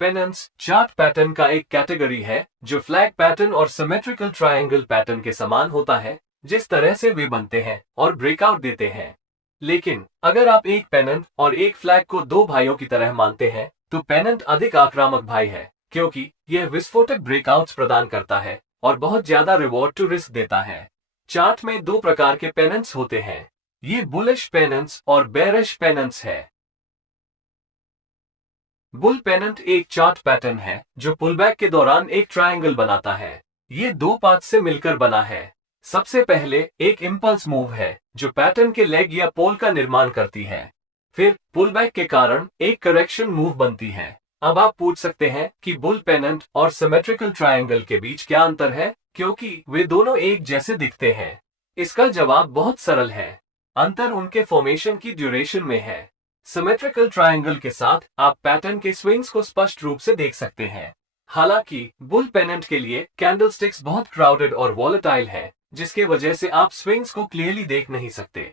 पेनेंट्स chart pattern का एक category है जो फ्लैग पैटर्न और सिमेट्रिकल ट्रायंगल पैटर्न के समान होता है जिस तरह से वे बनते हैं और ब्रेकआउट देते हैं। लेकिन अगर आप एक पेनेंट और एक फ्लैग को दो भाइयों की तरह मानते हैं तो पेनेंट अधिक आक्रामक भाई है क्योंकि यह विस्फोटक ब्रेकआउट्स प्रदान करता है और बहुत ज्यादा रिवॉर्ड टू रिस्क देता है। चार्ट में दो प्रकार के पेनेंट्स होते हैं, ये बुलिश पेनेंट्स और बेरिश पेनेंट्स है। बुल पेनेंट एक चार्ट पैटर्न है जो पुलबैक के दौरान एक ट्रायंगल बनाता है। ये दो पार्ट से मिलकर बना है। सबसे पहले एक इंपल्स मूव है जो पैटर्न के लेग या पोल का निर्माण करती है। फिर पुलबैक के कारण एक करेक्शन मूव बनती है। अब आप पूछ सकते हैं कि बुल पेनेंट और सिमेट्रिकल ट्रायंगल के बीच क्या अंतर है, क्योंकि वे दोनों एक जैसे दिखते हैं। इसका जवाब बहुत सरल है, अंतर उनके फॉर्मेशन की ड्यूरेशन में है। सिमेट्रिकल ट्रायंगल के साथ आप पैटर्न के स्विंग्स को स्पष्ट रूप से देख सकते हैं। हालांकि बुल पेनेंट के लिए कैंडलस्टिक्स बहुत क्राउडेड और वॉलेटाइल है, जिसके वजह से आप स्विंग्स को क्लियरली देख नहीं सकते।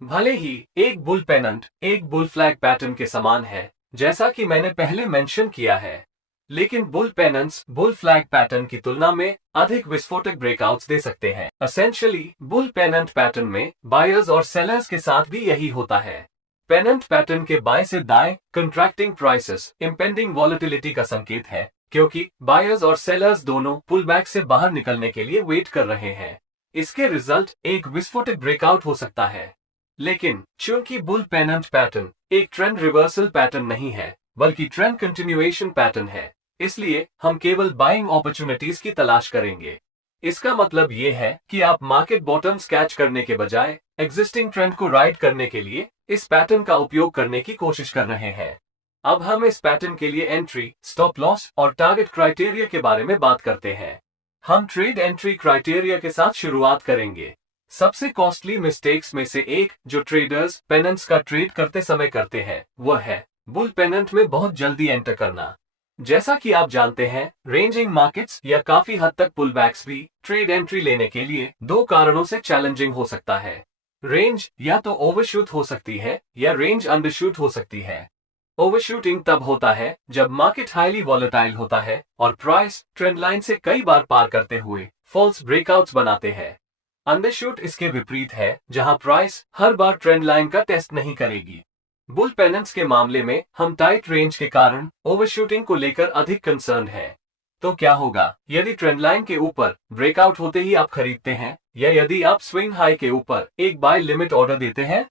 भले ही एक बुल पेनेंट एक बुल फ्लैग पैटर्न के समान है, जैसा कि मैंने पहले मेंशन किया है, लेकिन बुल पेनेंट्स बुल फ्लैग पैटर्न की तुलना में अधिक विस्फोटक ब्रेकआउट्स दे सकते हैं। एसेंशियली बुल पेनेंट पैटर्न में बायर्स और सेलर्स के साथ भी यही होता है। पेनेंट पैटर्न के बाएं से दाएं कंट्रैक्टिंग प्राइसेस इंपेंडिंग वॉलेटिलिटी का संकेत है, क्योंकि बायर्स और सेलर्स दोनों पुलबैक से बाहर निकलने के लिए वेट कर रहे हैं। इसके रिजल्ट एक विस्फोटक ब्रेकआउट हो सकता है। लेकिन चूंकि बुल पेनेंट पैटर्न एक ट्रेंड रिवर्सल पैटर्न नहीं है बल्कि ट्रेंड कंटिन्यूएशन पैटर्न है, इसलिए हम केवल बाइंग अपॉर्चुनिटीज की तलाश करेंगे। इसका मतलब ये है कि आप मार्केट बॉटम्स कैच करने के बजाय एग्जिस्टिंग ट्रेंड को राइड करने के लिए इस पैटर्न का उपयोग करने की कोशिश कर रहे हैं। अब हम इस पैटर्न के लिए एंट्री, स्टॉप लॉस और टारगेट क्राइटेरिया के बारे में बात करते हैं। हम ट्रेड एंट्री क्राइटेरिया के साथ शुरुआत करेंगे। सबसे कॉस्टली मिस्टेक्स में से एक जो ट्रेडर्स पेनेंट्स का ट्रेड करते समय करते हैं वह है बुल पेनेंट में बहुत जल्दी एंटर करना। जैसा कि आप जानते हैं, रेंजिंग मार्केट्स या काफी हद तक पुलबैक्स भी ट्रेड एंट्री लेने के लिए दो कारणों से चैलेंजिंग हो सकता है। रेंज या तो ओवरशूट हो सकती है या रेंज अंडरशूट हो सकती है। ओवरशूटिंग तब होता है जब मार्केट हाईली वॉलेटाइल होता है और प्राइस ट्रेंड लाइन से कई बार पार करते हुए फॉल्स ब्रेकआउट्स बनाते हैं। अंडरशूट इसके विपरीत है, जहां प्राइस हर बार ट्रेंड लाइन का टेस्ट नहीं करेगी। बुल पेनेंट्स के मामले में हम टाइट रेंज के कारण ओवरशूटिंग को लेकर अधिक कंसर्न है। तो क्या होगा यदि ट्रेंड लाइन के ऊपर ब्रेकआउट होते ही आप खरीदते हैं, या यदि आप स्विंग हाई के ऊपर एक बाय लिमिट ऑर्डर देते हैं?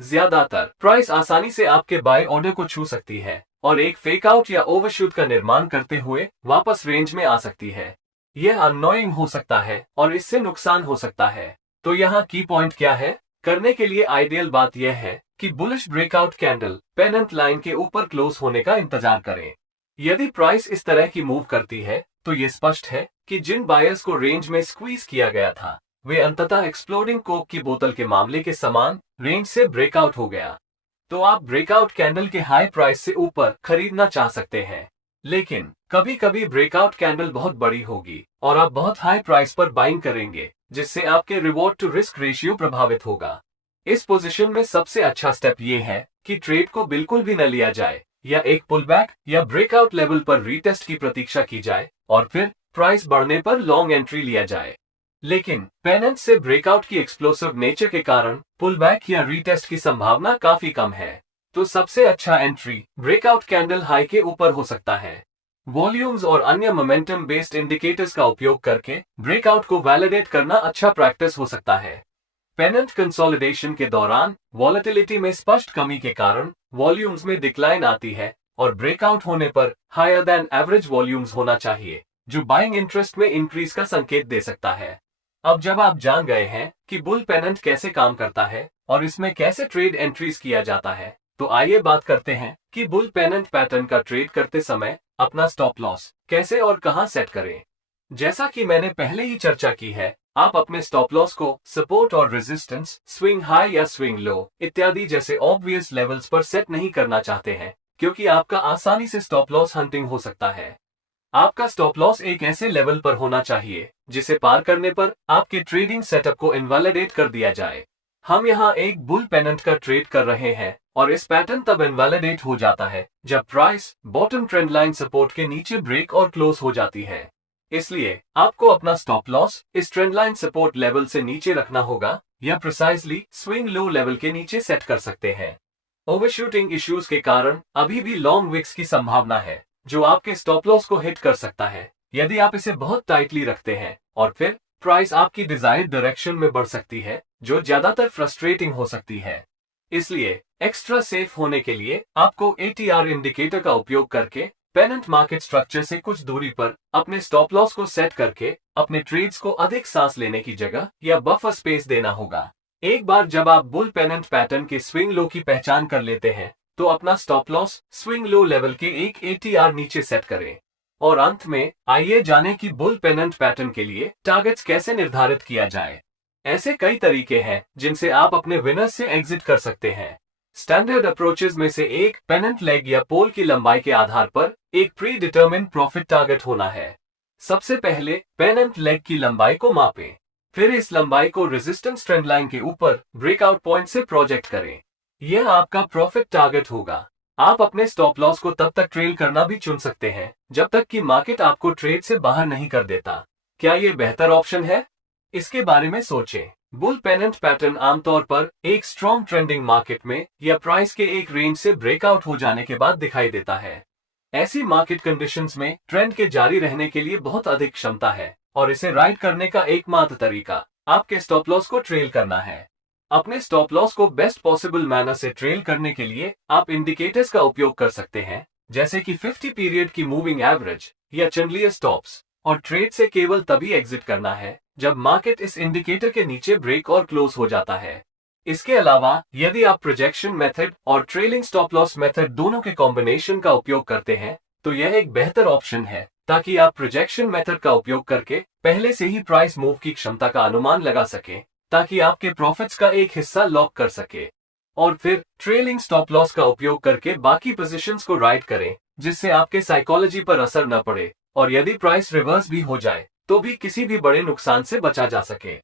ज्यादातर प्राइस आसानी से आपके बाय ऑर्डर को छू सकती है और एक फेकआउट या ओवरशूट का निर्माण करते हुए वापस रेंज में आ सकती है। यह अननोइंग हो सकता है और इससे नुकसान हो सकता है। तो यहाँ की पॉइंट क्या है? करने के लिए आइडियल बात यह है कि bullish breakout candle pennant line के ऊपर क्लोज होने का इंतजार करें। यदि प्राइस इस तरह की मूव करती है तो ये स्पष्ट है कि जिन बायर्स को रेंज में स्क्वीज किया गया था वे अंततः एक्सप्लोडिंग कोक की बोतल के मामले के समान रेंज से ब्रेकआउट हो गया। तो आप ब्रेकआउट कैंडल के हाई प्राइस से ऊपर खरीदना चाह सकते हैं, लेकिन कभी कभी ब्रेकआउट कैंडल बहुत बड़ी होगी और आप बहुत हाई प्राइस पर बाइंग करेंगे, जिससे आपके रिवॉर्ड टू रिस्क रेशियो प्रभावित होगा। इस पोजीशन में सबसे अच्छा स्टेप ये है कि ट्रेड को बिल्कुल भी न लिया जाए या एक पुलबैक या ब्रेकआउट लेवल पर रीटेस्ट की प्रतीक्षा की जाए और फिर प्राइस बढ़ने पर लॉन्ग एंट्री लिया जाए। लेकिन पेनेंट से ब्रेकआउट की एक्सप्लोसिव नेचर के कारण पुलबैक या रीटेस्ट की संभावना काफी कम है। तो सबसे अच्छा एंट्री ब्रेकआउट कैंडल हाई के ऊपर हो सकता है। वॉल्यूम्स और अन्य मोमेंटम बेस्ड इंडिकेटर्स का उपयोग करके ब्रेकआउट को वैलिडेट करना अच्छा प्रैक्टिस हो सकता है। पेनेंट कंसोलिडेशन के दौरान वॉलेटिलिटी में स्पष्ट कमी के कारण वॉल्यूम्स में डिक्लाइन आती है और ब्रेकआउट होने पर हायर देन एवरेज वॉल्यूम्स होना चाहिए, जो बाइंग इंटरेस्ट में इंक्रीज का संकेत दे सकता है। अब जब आप जान गए हैं कि बुल पेनेंट कैसे काम करता है और इसमें कैसे ट्रेड एंट्रीज किया जाता है, तो आइए बात करते हैं कि बुल पेनेंट पैटर्न का ट्रेड करते समय अपना स्टॉप लॉस कैसे और कहां सेट करें। जैसा कि मैंने पहले ही चर्चा की है, आप अपने स्टॉप लॉस को सपोर्ट और रेजिस्टेंस, स्विंग हाई या स्विंग लो इत्यादि जैसे ऑब्वियस लेवल्स पर सेट नहीं करना चाहते हैं, क्योंकि आपका आसानी से स्टॉप लॉस हंटिंग हो सकता है। आपका स्टॉप लॉस एक ऐसे लेवल पर होना चाहिए जिसे पार करने पर आपके ट्रेडिंग सेटअप को इनवैलिडेट कर दिया जाए। हम यहाँ एक बुल पेनेंट का ट्रेड कर रहे हैं और इस पैटर्न तब इनवैलिडेट हो जाता है जब price bottom trend line support के नीचे ब्रेक और क्लोज हो जाती है। इसलिए आपको अपना स्टॉप लॉस इस ट्रेंड लाइन सपोर्ट लेवल से नीचे रखना होगा या प्रिसाइजली स्विंग लो लेवल के नीचे सेट कर सकते हैं। ओवरशूटिंग इश्यूज के कारण अभी भी लॉन्ग विक्स की संभावना है जो आपके स्टॉप लॉस को हिट कर सकता है यदि आप इसे बहुत टाइटली रखते हैं, और फिर प्राइस आपकी डिजायर्ड डायरेक्शन में बढ़ सकती है जो ज्यादातर फ्रस्ट्रेटिंग हो सकती है। इसलिए एक्स्ट्रा सेफ होने के लिए आपको ATR इंडिकेटर का उपयोग करके पेनेंट मार्केट स्ट्रक्चर से कुछ दूरी पर अपने स्टॉप लॉस को सेट करके अपने ट्रेड्स को अधिक सांस लेने की जगह या बफर स्पेस देना होगा। एक बार जब आप बुल पेनेंट पैटर्न के स्विंग लो की पहचान कर लेते हैं तो अपना stop loss swing low level के एक ATR नीचे सेट करें। और अंत में आइए जाने कि बुल पेनेंट पैटर्न के लिए टारगेट्स कैसे निर्धारित किया जाए। ऐसे कई तरीके हैं जिनसे आप अपने विनर्स से एग्जिट कर सकते हैं। स्टैंडर्ड अप्रोचेस में से एक पेनेंट लेग या पोल की लंबाई के आधार पर एक प्री डिटर्मिन्ड प्रॉफिट टारगेट होना है। सबसे पहले पेनेंट लेग की लंबाई को मापें, फिर इस लंबाई को रेजिस्टेंस ट्रेंड लाइन के ऊपर ब्रेकआउट पॉइंट से प्रोजेक्ट करें। यह आपका प्रॉफिट टारगेट होगा। आप अपने स्टॉप लॉस को तब तक ट्रेल करना भी चुन सकते हैं जब तक कि मार्केट आपको ट्रेड से बाहर नहीं कर देता। क्या यह बेहतर ऑप्शन है? इसके बारे में सोचें। बुल पेनेंट पैटर्न आमतौर पर एक स्ट्रॉन्ग ट्रेंडिंग मार्केट में या प्राइस के एक रेंज से ब्रेकआउट हो जाने के बाद दिखाई देता है। ऐसी मार्केट कंडीशंस में ट्रेंड के जारी रहने के लिए बहुत अधिक क्षमता है और इसे राइड करने का एकमात्र तरीका आपके स्टॉप लॉस को ट्रेल करना है। अपने स्टॉप लॉस को बेस्ट पॉसिबल मैनर से ट्रेल करने के लिए आप इंडिकेटर्स का उपयोग कर सकते हैं जैसे कि 50 पीरियड की मूविंग एवरेज या चैंडलियर स्टॉप्स, और ट्रेड से केवल तभी एग्जिट करना है जब मार्केट इस इंडिकेटर के नीचे ब्रेक और क्लोज हो जाता है। इसके अलावा यदि आप प्रोजेक्शन मेथड और ट्रेलिंग स्टॉप लॉस मेथड दोनों के कॉम्बिनेशन का उपयोग करते हैं तो यह एक बेहतर ऑप्शन है ताकि आप प्रोजेक्शन मेथड का उपयोग करके पहले से ही प्राइस मूव की क्षमता का अनुमान लगा सकें ताकि आपके प्रॉफिट्स का एक हिस्सा लॉक कर सके, और फिर ट्रेलिंग स्टॉप लॉस का उपयोग करके बाकी पोजीशंस को राइड करें जिससे आपके साइकोलॉजी पर असर न पड़े और यदि प्राइस रिवर्स भी हो जाए तो भी किसी भी बड़े नुकसान से बचा जा सके।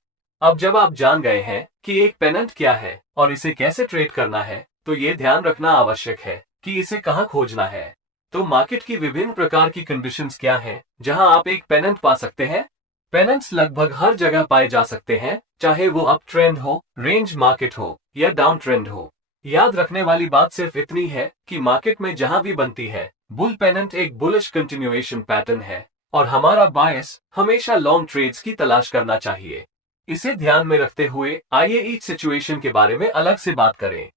अब जब आप जान गए हैं कि एक पेनेंट क्या है और इसे कैसे ट्रेड करना है तो ये ध्यान रखना आवश्यक है कि इसे कहाँ खोजना है। तो मार्केट की विभिन्न प्रकार की कंडीशंस क्या हैं जहां आप एक पेनेंट पा सकते हैं? पेनेंट्स लगभग हर जगह पाए जा सकते हैं, चाहे वो अप ट्रेंड हो, रेंज मार्केट हो या डाउन ट्रेंड हो। याद रखने वाली बात सिर्फ इतनी है कि मार्केट में जहां भी बनती है बुल पेनेंट एक बुलिश कंटिन्यूएशन पैटर्न है और हमारा बायस हमेशा लॉन्ग ट्रेड्स की तलाश करना चाहिए। इसे ध्यान में रखते हुए आइए ईच सिचुएशन के बारे में अलग से बात करें।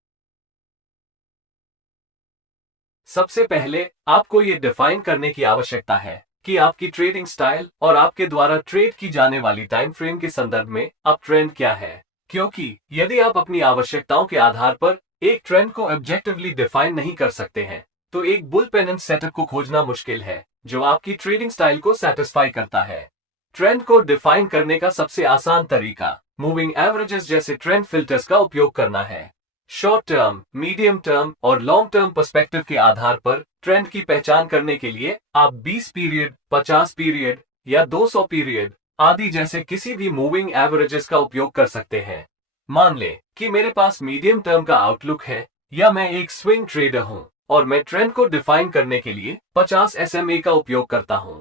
सबसे पहले आपको ये डिफाइन करने की आवश्यकता है कि आपकी ट्रेडिंग स्टाइल और आपके द्वारा ट्रेड की जाने वाली टाइम फ्रेम के संदर्भ में अप ट्रेंड क्या है, क्योंकि यदि आप अपनी आवश्यकताओं के आधार पर एक ट्रेंड को ऑब्जेक्टिवली डिफाइन नहीं कर सकते हैं तो एक बुल पेनेंट सेटअप को खोजना मुश्किल है जो आपकी ट्रेडिंग स्टाइल को सेटिस्फाई करता है। ट्रेंड को डिफाइन करने का सबसे आसान तरीका मूविंग एवरेजेस जैसे ट्रेंड फिल्टर्स का उपयोग करना है। शॉर्ट टर्म, मीडियम टर्म और लॉन्ग टर्म पर्सपेक्टिव के आधार पर ट्रेंड की पहचान करने के लिए आप 20 पीरियड, 50 पीरियड या 200 पीरियड आदि जैसे किसी भी मूविंग एवरेजेस का उपयोग कर सकते हैं। मान लें कि मेरे पास मीडियम टर्म का आउटलुक है या मैं एक स्विंग ट्रेडर हूं और मैं ट्रेंड को डिफाइन करने के लिए 50 SMA का उपयोग करता हूं।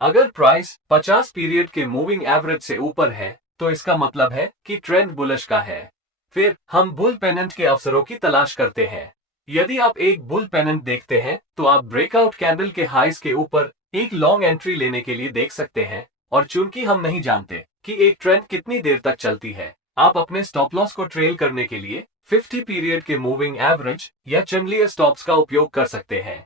अगर प्राइस 50 पीरियड के मूविंग एवरेज से ऊपर है तो इसका मतलब है कि ट्रेंड बुलिश का है। फिर हम बुल पेनेंट के अवसरों की तलाश करते हैं। यदि आप एक बुल पेनेंट देखते हैं तो आप ब्रेकआउट कैंडल के हाइस के ऊपर एक लॉन्ग एंट्री लेने के लिए देख सकते हैं, और चूंकि हम नहीं जानते कि एक ट्रेंड कितनी देर तक चलती है, आप अपने स्टॉप लॉस को ट्रेल करने के लिए 50 पीरियड के मूविंग एवरेज या चैंडलियर स्टॉप्स का उपयोग कर सकते हैं।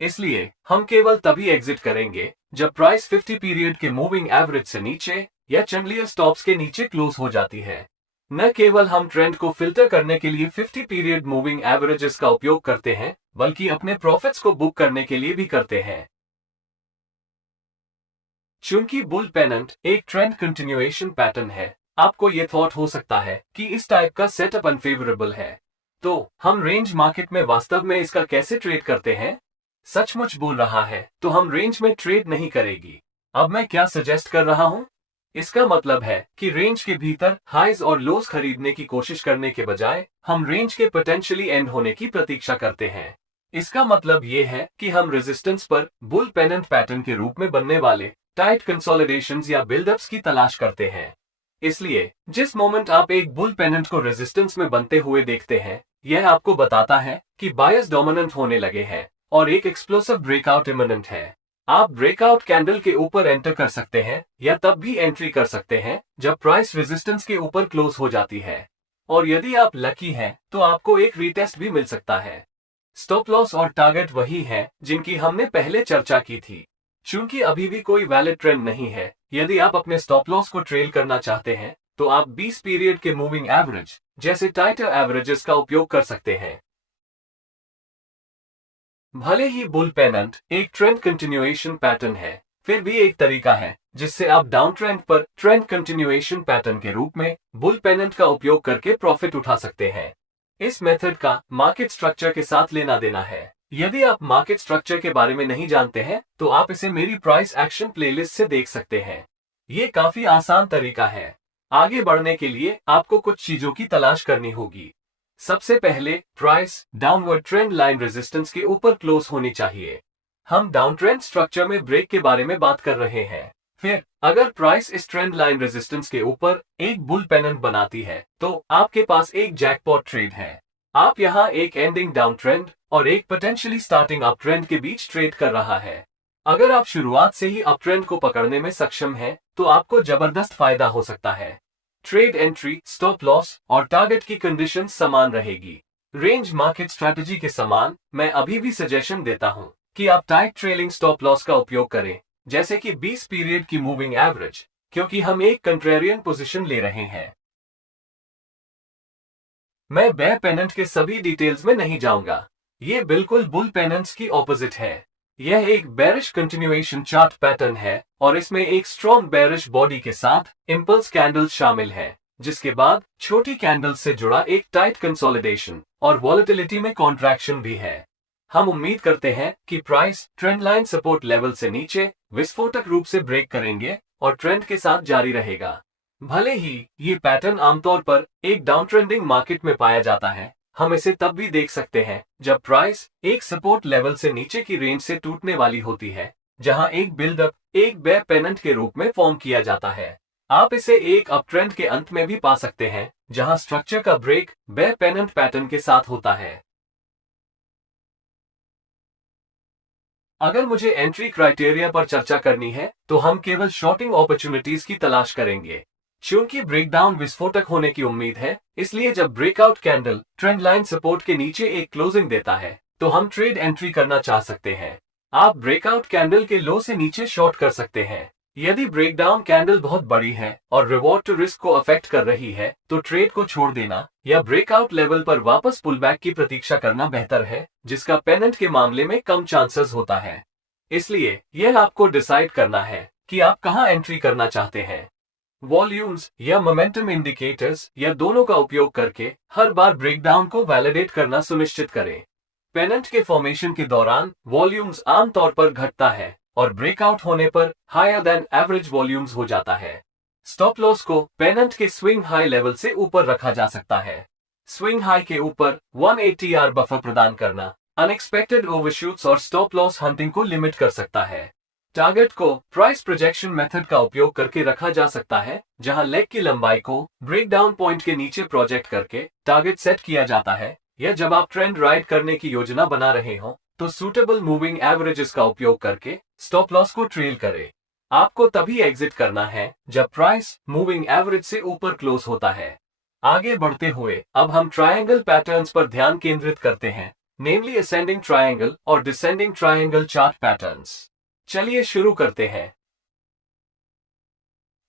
इसलिए हम केवल तभी एग्जिट करेंगे जब प्राइस 50 पीरियड के मूविंग एवरेज से नीचे या चैंडलियर स्टॉप्स के नीचे क्लोज हो जाती है। न केवल हम ट्रेंड को फिल्टर करने के लिए 50 पीरियड मूविंग एवरेजेस का उपयोग करते हैं बल्कि अपने प्रॉफिट्स को बुक करने के लिए भी करते हैं। चूंकि बुल पेनेंट एक ट्रेंड कंटिन्यूएशन पैटर्न है, आपको ये थॉट हो सकता है कि इस टाइप का सेटअप अनफेवरेबल है। तो हम रेंज मार्केट में वास्तव में इसका कैसे ट्रेड करते हैं? सचमुच बोल रहा है तो हम रेंज में ट्रेड नहीं करेगी। अब मैं क्या सजेस्ट कर रहा हूं? इसका मतलब है कि रेंज के भीतर हाइज और लोज खरीदने की कोशिश करने के बजाय हम रेंज के पोटेंशियली एंड होने की प्रतीक्षा करते हैं। इसका मतलब ये है कि हम रेजिस्टेंस पर बुल पेनेंट पैटर्न के रूप में बनने वाले टाइट कंसोलिडेशंस या बिल्डअप्स की तलाश करते हैं। इसलिए जिस मोमेंट आप एक बुल पेनेंट को रेजिस्टेंस में बनते हुए देखते हैं, यह आपको बताता है कि बायर्स डोमिनेंट होने लगे हैं और एक एक्सप्लोसिव ब्रेकआउट इमिनेंट है। आप ब्रेकआउट कैंडल के ऊपर एंटर कर सकते हैं या तब भी एंट्री कर सकते हैं जब प्राइस रेजिस्टेंस के ऊपर क्लोज हो जाती है, और यदि आप लकी हैं तो आपको एक रीटेस्ट भी मिल सकता है। स्टॉप लॉस और टारगेट वही हैं जिनकी हमने पहले चर्चा की थी। चूंकि अभी भी कोई वैलिड ट्रेंड नहीं है, यदि आप अपने स्टॉप लॉस को ट्रेल करना चाहते हैं तो आप 20 पीरियड के मूविंग एवरेज जैसे टाइटर एवरेजेस का उपयोग कर सकते हैं। भले ही बुल पेनेंट एक ट्रेंड कंटिन्यूएशन पैटर्न है, फिर भी एक तरीका है जिससे आप डाउन ट्रेंड पर ट्रेंड कंटिन्यूएशन पैटर्न के रूप में बुल पेनेंट का उपयोग करके प्रॉफिट उठा सकते हैं। इस मेथड का मार्केट स्ट्रक्चर के साथ लेना देना है। यदि आप मार्केट स्ट्रक्चर के बारे में नहीं जानते हैं तो आप इसे मेरी प्राइस एक्शन प्लेलिस्ट से देख सकते हैं। ये काफी आसान तरीका है। आगे बढ़ने के लिए आपको कुछ चीजों की तलाश करनी होगी। सबसे पहले price downward trend line resistance के ऊपर क्लोज होनी चाहिए। हम डाउन ट्रेंड स्ट्रक्चर में ब्रेक के बारे में बात कर रहे हैं। फिर अगर प्राइस इस ट्रेंड लाइन रेजिस्टेंस के ऊपर एक बुल पेनेंट बनाती है तो आपके पास एक जैकपॉट ट्रेड है। आप यहाँ एक एंडिंग डाउन ट्रेंड और एक पोटेंशियली स्टार्टिंग अप ट्रेंड के बीच ट्रेड कर रहा है। अगर आप शुरुआत से ही अप ट्रेंड को पकड़ने में सक्षम हैं तो आपको जबरदस्त फायदा हो सकता है। ट्रेड एंट्री, स्टॉप लॉस और टारगेट की कंडीशन समान रहेगी। रेंज मार्केट स्ट्रैटेजी के समान मैं अभी भी सजेशन देता हूं कि आप टाइट ट्रेलिंग स्टॉप लॉस का उपयोग करें, जैसे कि 20 पीरियड की मूविंग एवरेज, क्योंकि हम एक कंट्रेरियन पोजीशन ले रहे हैं। मैं बेयर पेनेंट के सभी डिटेल्स में नहीं जाऊंगा। ये बिल्कुल बुल पेनेंट्स की ऑपोजिट है। यह एक बेरिश कंटिन्यूएशन चार्ट पैटर्न है और इसमें एक स्ट्रॉन्ग बेरिश बॉडी के साथ इंपल्स कैंडल्स शामिल है, जिसके बाद छोटी कैंडल्स से जुड़ा एक टाइट कंसोलिडेशन और वॉलेटिलिटी में कॉन्ट्रैक्शन भी है। हम उम्मीद करते हैं कि price trend line support level से नीचे विस्फोटक रूप से ब्रेक करेंगे और ट्रेंड के साथ जारी रहेगा। भले ही ये पैटर्न आमतौर पर एक डाउन ट्रेंडिंग मार्केट में पाया जाता है, हम इसे तब भी देख सकते हैं जब प्राइस एक सपोर्ट लेवल से नीचे की रेंज से टूटने वाली होती है, जहां एक बिल्डअप एक बेयर पेनेंट के रूप में फॉर्म किया जाता है। आप इसे एक अप ट्रेंड के अंत में भी पा सकते हैं, जहां स्ट्रक्चर का ब्रेक बेयर पेनेंट पैटर्न के साथ होता है। अगर मुझे एंट्री क्राइटेरिया पर चर्चा करनी है तो हम केवल शॉर्टिंग अपॉर्चुनिटीज की तलाश करेंगे। चूंकि ब्रेकडाउन विस्फोटक होने की उम्मीद है, इसलिए जब breakout candle trend line support के नीचे एक क्लोजिंग देता है तो हम ट्रेड एंट्री करना चाह सकते हैं। आप ब्रेकआउट कैंडल के लो से नीचे शॉर्ट कर सकते हैं। यदि ब्रेकडाउन कैंडल बहुत बड़ी है और रिवॉर्ड टू रिस्क को अफेक्ट कर रही है तो ट्रेड को छोड़ देना या ब्रेकआउट लेवल पर वापस पुलबैक की प्रतीक्षा करना बेहतर है, जिसका पेनेंट के मामले में कम चांसेस होता है। इसलिए यह आपको डिसाइड करना है कि आप कहां एंट्री करना चाहते हैं। वॉल्यूम्स या मोमेंटम इंडिकेटर्स या दोनों का उपयोग करके हर बार ब्रेकडाउन को वैलिडेट करना सुनिश्चित करें। पेनेंट के फॉर्मेशन के दौरान वॉल्यूम्स आमतौर पर घटता है और ब्रेकआउट होने पर हायर देन एवरेज वॉल्यूम्स हो जाता है। स्टॉप लॉस को पेनेंट के स्विंग हाई लेवल से ऊपर रखा जा सकता है। स्विंग हाई के ऊपर 180 आर बफर प्रदान करना अनएक्सपेक्टेड ओवरशूट्स और स्टॉप लॉस हंटिंग को लिमिट कर सकता है। टारगेट को प्राइस प्रोजेक्शन मेथड का उपयोग करके रखा जा सकता है, जहां लेग की लंबाई को ब्रेकडाउन पॉइंट के नीचे प्रोजेक्ट करके टारगेट सेट किया जाता है, या जब आप ट्रेंड राइड करने की योजना बना रहे हो तो सूटेबल मूविंग एवरेजेस का उपयोग करके स्टॉप लॉस को ट्रेल करें। आपको तभी एग्जिट करना है जब प्राइस मूविंग एवरेज से ऊपर क्लोज होता है। आगे बढ़ते हुए अब हम ट्रायंगल पैटर्न्स पर ध्यान केंद्रित करते हैं, नेमली असेंडिंग ट्रायंगल और डिसेंडिंग ट्रायंगल चार्ट पैटर्न्स। चलिए शुरू करते हैं।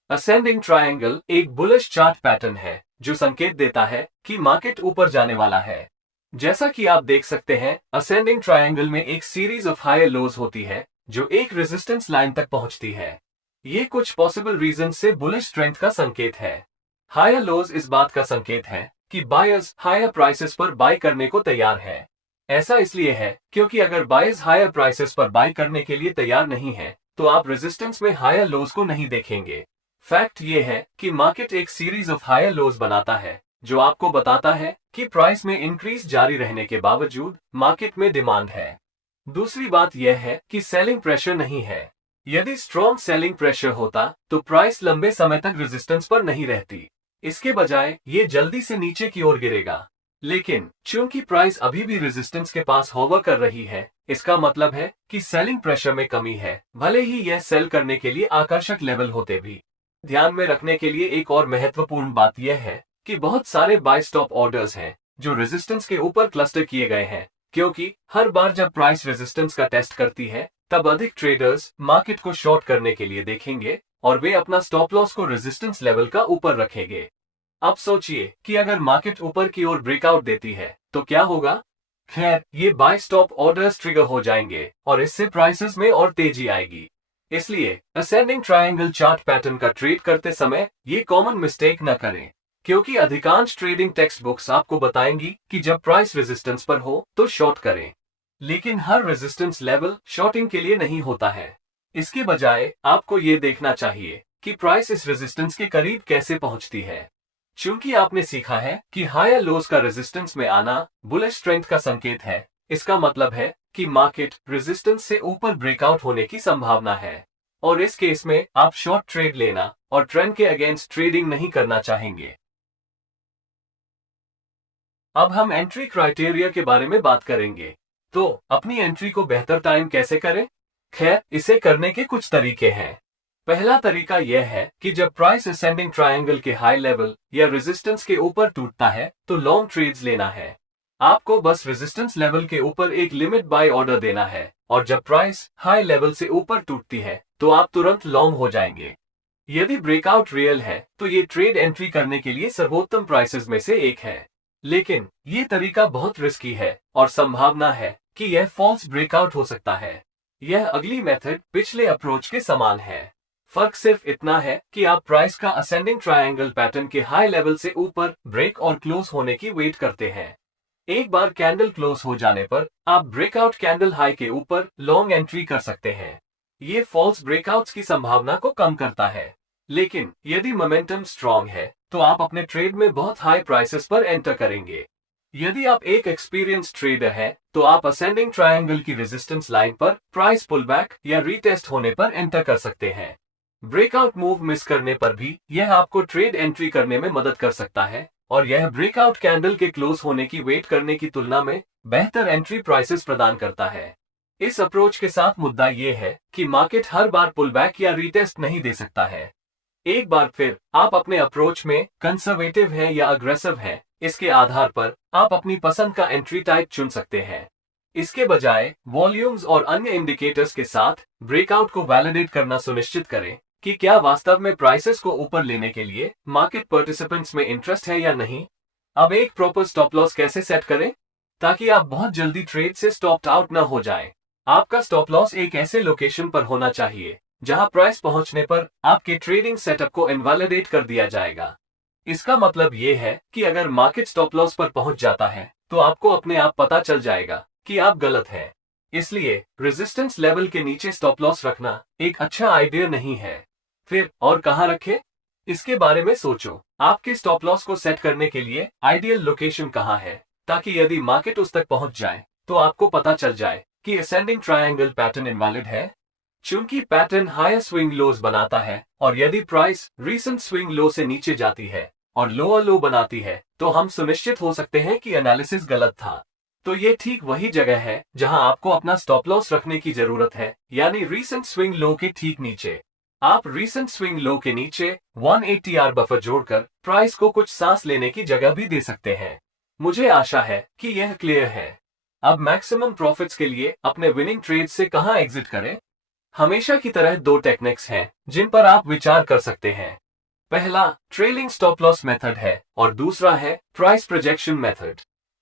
असेंडिंग ट्रायंगल एक बुलिश चार्ट पैटर्न है जो संकेत देता है कि मार्केट ऊपर जाने वाला है। जैसा कि आप देख सकते हैं, असेंडिंग ट्रायंगल में एक सीरीज ऑफ हायर लोज होती है जो एक रेजिस्टेंस लाइन तक पहुंचती है। ये कुछ पॉसिबल रीजन से बुलिश स्ट्रेंथ का संकेत है। हायर लोज इस बात का संकेत है कि बायर्स हायर प्राइसेस पर बाय करने को तैयार है। ऐसा इसलिए है क्योंकि अगर बायर्स हायर प्राइसेस पर बाय करने के लिए तैयार नहीं है तो आप रेजिस्टेंस में हायर लोज को नहीं देखेंगे। फैक्ट ये है कि मार्केट एक सीरीज ऑफ हायर लोज बनाता है जो आपको बताता है कि प्राइस में इंक्रीज जारी रहने के बावजूद मार्केट में डिमांड है। दूसरी बात यह है कि सेलिंग प्रेशर नहीं है। यदि स्ट्रॉन्ग सेलिंग प्रेशर होता तो प्राइस लंबे समय तक रेजिस्टेंस पर नहीं रहती। इसके बजाय ये जल्दी से नीचे की ओर गिरेगा। लेकिन चूंकि प्राइस अभी भी रेजिस्टेंस के पास होवर कर रही है, इसका मतलब है कि सेलिंग प्रेशर में कमी है, भले ही यह सेल करने के लिए आकर्षक लेवल होते भी। ध्यान में रखने के लिए एक और महत्वपूर्ण बात यह है कि बहुत सारे बाय स्टॉप ऑर्डर्स हैं जो रेजिस्टेंस के ऊपर क्लस्टर किए गए हैं, क्योंकि हर बार जब प्राइस रेजिस्टेंस का टेस्ट करती है तब अधिक ट्रेडर्स मार्केट को शॉर्ट करने के लिए देखेंगे और वे अपना स्टॉप लॉस को रेजिस्टेंस लेवल का ऊपर रखेंगे। अब सोचिए कि अगर मार्केट ऊपर की ओर ब्रेकआउट देती है तो क्या होगा। खैर, ये बाय स्टॉप ऑर्डर्स ट्रिगर हो जाएंगे और इससे प्राइसेस में और तेजी आएगी। इसलिए असेंडिंग ट्रायंगल चार्ट पैटर्न का ट्रेड करते समय ये कॉमन मिस्टेक न करें, क्योंकि अधिकांश ट्रेडिंग टेक्स्ट बुक्स आपको बताएंगी कि जब प्राइस रेजिस्टेंस पर हो तो शॉर्ट करें। लेकिन हर रेजिस्टेंस लेवल शॉर्टिंग के लिए नहीं होता है। इसके बजाय आपको ये देखना चाहिए कि प्राइस इस रेजिस्टेंस के करीब कैसे पहुंचती है। चूंकि आपने सीखा है कि हायर लोज का रेजिस्टेंस में आना बुलिश स्ट्रेंथ का संकेत है, इसका मतलब है कि मार्केट रेजिस्टेंस से ऊपर ब्रेकआउट होने की संभावना है और इस केस में आप शॉर्ट ट्रेड लेना और ट्रेंड के अगेंस्ट ट्रेडिंग नहीं करना चाहेंगे। अब हम एंट्री क्राइटेरिया के बारे में बात करेंगे। तो अपनी एंट्री को बेहतर टाइम कैसे करें? खैर, इसे करने के कुछ तरीके हैं। पहला तरीका यह है कि जब प्राइस असेंडिंग ट्रायंगल के हाई लेवल या रेजिस्टेंस के ऊपर टूटता है तो लॉन्ग ट्रेड्स लेना है। आपको बस रेजिस्टेंस लेवल के ऊपर एक लिमिट बाय ऑर्डर देना है और जब प्राइस हाई लेवल से ऊपर टूटती है तो आप तुरंत लॉन्ग हो जाएंगे। यदि ब्रेकआउट रियल है तो ये ट्रेड एंट्री करने के लिए सर्वोत्तम प्राइसेस में से एक है। लेकिन ये तरीका बहुत रिस्की है और संभावना है कि यह फॉल्स ब्रेकआउट हो सकता है। यह अगली मेथड पिछले अप्रोच के समान है। फर्क सिर्फ इतना है कि आप प्राइस का असेंडिंग ट्रायंगल पैटर्न के हाई लेवल से ऊपर ब्रेक और क्लोज होने की वेट करते हैं। एक बार कैंडल क्लोज हो जाने पर आप ब्रेकआउट कैंडल हाई के ऊपर लॉन्ग एंट्री कर सकते हैं। ये फॉल्स ब्रेकआउट्स की संभावना को कम करता है। लेकिन यदि मोमेंटम स्ट्रांग है तो आप अपने ट्रेड में बहुत हाई प्राइसेस पर एंटर करेंगे। यदि आप एक एक्सपीरियंस ट्रेडर हैं तो आप असेंडिंग ट्रायंगल की रेजिस्टेंस लाइन पर प्राइस पुलबैक या रीटेस्ट होने पर एंटर कर सकते हैं। ब्रेकआउट मूव मिस करने पर भी यह आपको ट्रेड एंट्री करने में मदद कर सकता है और यह ब्रेकआउट कैंडल के क्लोज होने की वेट करने की तुलना में बेहतर एंट्री प्राइसेस प्रदान करता है। इस अप्रोच के साथ मुद्दा यह है कि मार्केट हर बार पुलबैक या रीटेस्ट नहीं दे सकता है। एक बार फिर आप अपने अप्रोच में कंजर्वेटिव हैं या अग्रेसिव हैं, इसके आधार पर आप अपनी पसंद का एंट्री टाइप चुन सकते हैं। इसके बजाय वॉल्यूम्स और अन्य इंडिकेटर्स के साथ ब्रेकआउट को वैलिडेट करना सुनिश्चित करें कि क्या वास्तव में प्राइसेस को ऊपर लेने के लिए मार्केट पार्टिसिपेंट्स में इंटरेस्ट है या नहीं। अब एक प्रॉपर स्टॉप लॉस कैसे सेट करें ताकि आप बहुत जल्दी ट्रेड से स्टॉप्ड आउट न हो जाएं। आपका स्टॉप लॉस एक ऐसे लोकेशन पर होना चाहिए जहां प्राइस पहुंचने पर आपके ट्रेडिंग सेटअप को इनवैलिडेट कर दिया जाएगा। इसका मतलब ये है कि अगर मार्केट स्टॉप लॉस पर पहुंच जाता है तो आपको अपने आप पता चल जाएगा कि आप गलत हैं। इसलिए रेजिस्टेंस लेवल के नीचे स्टॉप लॉस रखना एक अच्छा आइडिया नहीं है। फिर और कहां रखें, इसके बारे में सोचो। आपके स्टॉप लॉस को सेट करने के लिए आइडियल लोकेशन कहां है ताकि यदि मार्केट उस तक पहुंच जाए तो आपको पता चल जाए कि असेंडिंग ट्रायंगल पैटर्न इनवैलिड है। चूंकि पैटर्न हायर स्विंग लोज बनाता है और यदि प्राइस रीसेंट स्विंग लो से नीचे जाती है और लोअर लो बनाती है तो हम सुनिश्चित हो सकते हैं कि एनालिसिस गलत था। तो ये ठीक वही जगह है जहां आपको अपना स्टॉप लॉस रखने की जरूरत है, यानी रीसेंट स्विंग लो के ठीक नीचे। आप रीसेंट स्विंग लो के नीचे 180 आर बफर जोड़कर प्राइस को कुछ सांस लेने की जगह भी दे सकते हैं। मुझे आशा है कि यह क्लियर है। अब मैक्सिमम प्रॉफिट्स के लिए अपने विनिंग ट्रेड से कहां एग्जिट करें? हमेशा की तरह दो टेक्निक्स हैं जिन पर आप विचार कर सकते हैं। पहला ट्रेलिंग स्टॉप लॉस मेथड है और दूसरा है price projection method.